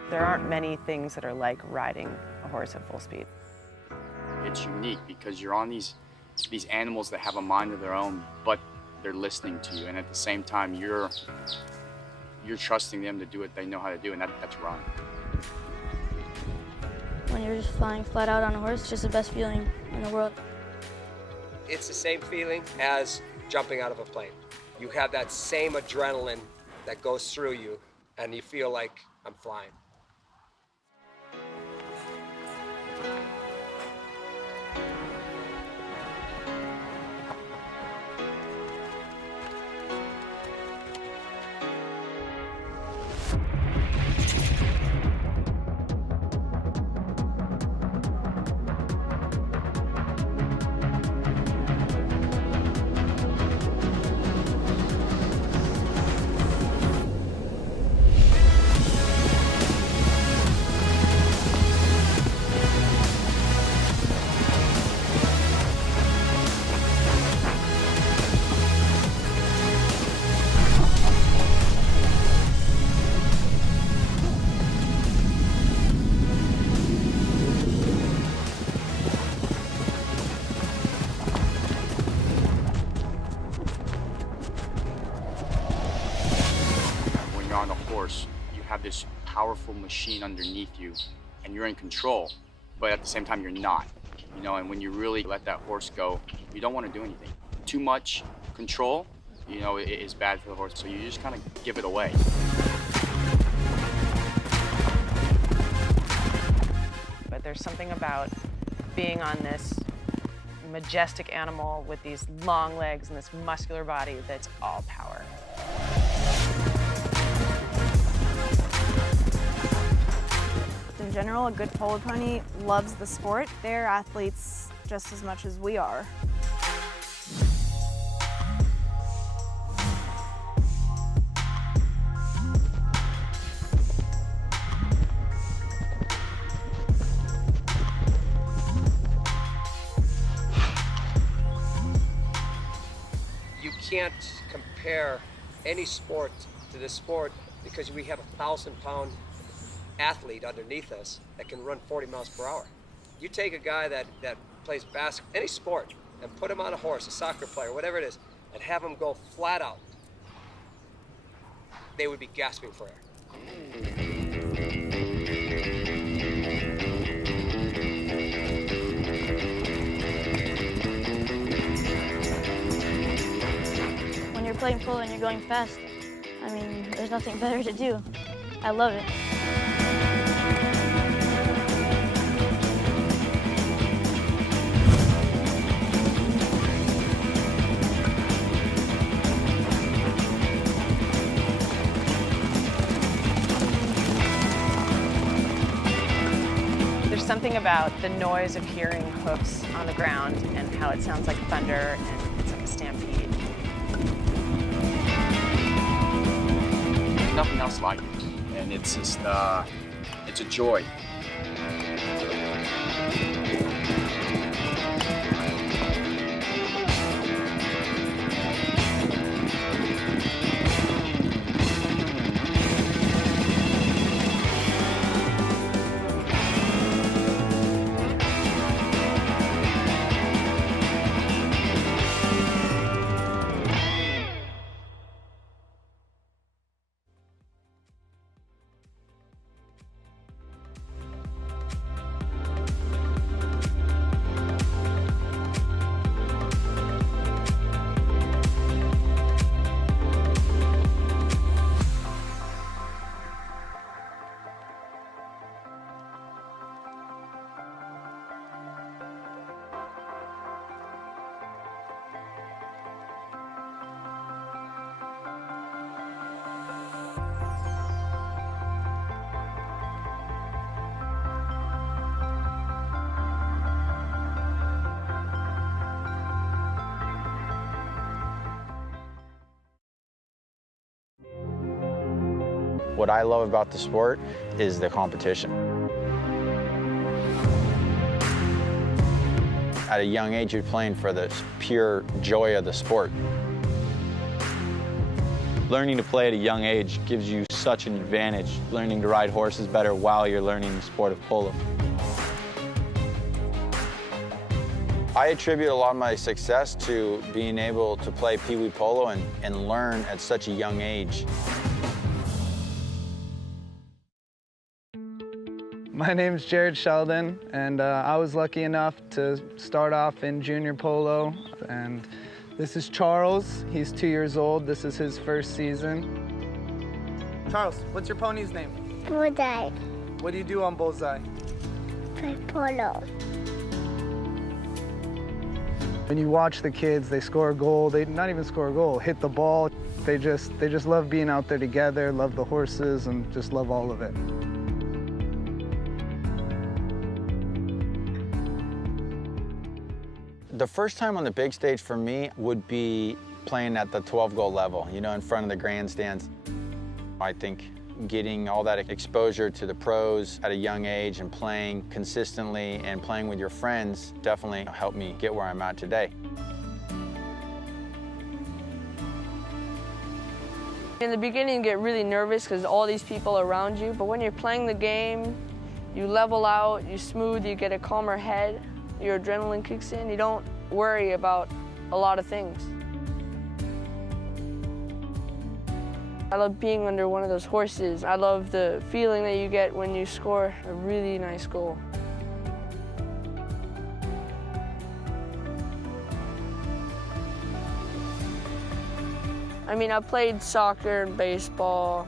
There aren't many things that are like riding a horse at full speed. It's unique because you're on these animals that have a mind of their own, but they're listening to you, and at the same time you're trusting them to do what they know how to do, and that's run. When you're just flying flat out on a horse, it's just the best feeling in the world. It's the same feeling as jumping out of a plane. You have that same adrenaline that goes through you, and you feel like I'm flying. You have this powerful machine underneath you and you're in control, but at the same time you're not, and when you really let that horse go, you don't want to do anything. Too much control, is bad for the horse, so you just kind of give it away. But there's something about being on this majestic animal with these long legs and this muscular body that's all power. In general, a good polo pony loves the sport. They're athletes just as much as we are. You can't compare any sport to this sport because we have a 1,000-pound athlete underneath us that can run 40 miles per hour. You take a guy that plays basketball, any sport, and put him on a horse, a soccer player, whatever it is, and have him go flat out, they would be gasping for air. When you're playing polo and you're going fast, there's nothing better to do. I love it. something about the noise of hearing hoofs on the ground and how it sounds like thunder and it's like a stampede. There's nothing else like it, and it's just, it's a joy. What I love about the sport is the competition. At a young age, you're playing for the pure joy of the sport. Learning to play at a young age gives you such an advantage, learning to ride horses better while you're learning the sport of polo. I attribute a lot of my success to being able to play Pee Wee polo and learn at such a young age. My name's Jared Sheldon, and I was lucky enough to start off in junior polo. And this is Charles. He's 2 years old. This is his first season. Charles, what's your pony's name? Bullseye. What do you do on Bullseye? Play polo. When you watch the kids, they score a goal. They not even score a goal, hit the ball. They just love being out there together, love the horses, and just love all of it. The first time on the big stage for me would be playing at the 12-goal level, you know, in front of the grandstands. I think getting all that exposure to the pros at a young age and playing consistently and playing with your friends definitely helped me get where I'm at today. In the beginning, you get really nervous because all these people are around you, but when you're playing the game, you level out, you smooth, you get a calmer head. Your adrenaline kicks in, you don't worry about a lot of things. I love being under one of those horses. I love the feeling that you get when you score a really nice goal. I mean, I played soccer and baseball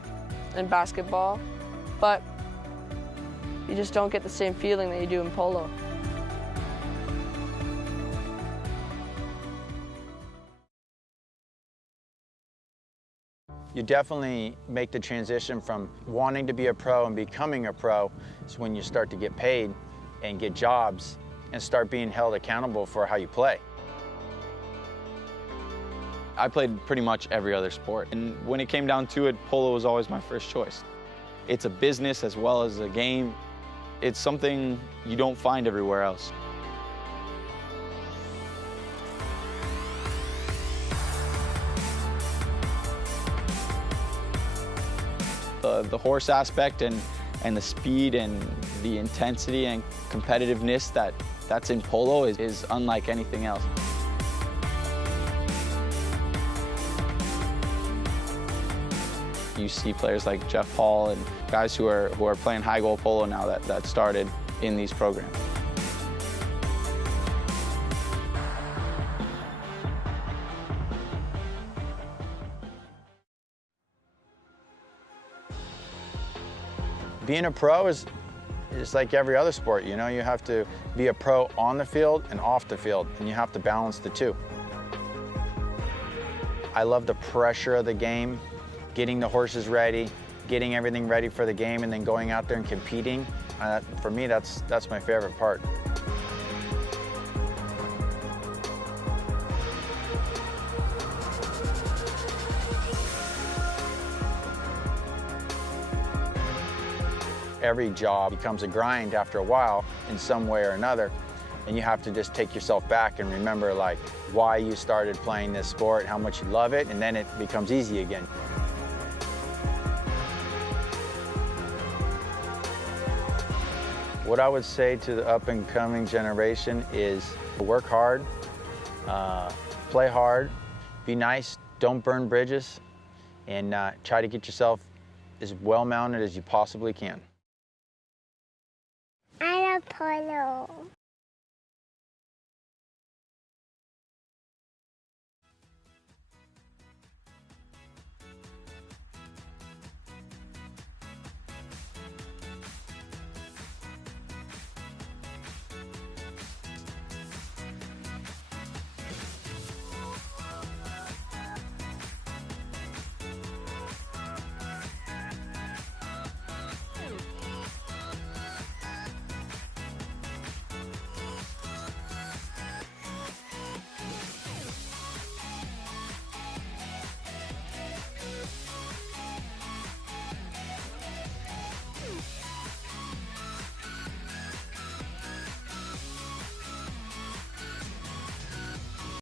and basketball, but you just don't get the same feeling that you do in polo. You definitely make the transition from wanting to be a pro and becoming a pro is when you start to get paid and get jobs and start being held accountable for how you play. I played pretty much every other sport, and when it came down to it, polo was always my first choice. It's a business as well as a game. It's something you don't find everywhere else. The horse aspect and the speed and the intensity and competitiveness that's in polo is unlike anything else. You see players like Jeff Paul and guys who are playing high goal polo now that started in these programs. Being a pro is like every other sport, you know? You have to be a pro on the field and off the field, and you have to balance the two. I love the pressure of the game, getting the horses ready, getting everything ready for the game, and then going out there and competing. For me, that's my favorite part. Every job becomes a grind after a while in some way or another, and you have to just take yourself back and remember like why you started playing this sport, how much you love it, and then it becomes easy again. What I would say to the up-and-coming generation is work hard, play hard, be nice, don't burn bridges, and try to get yourself as well-mounted as you possibly can. I love polo.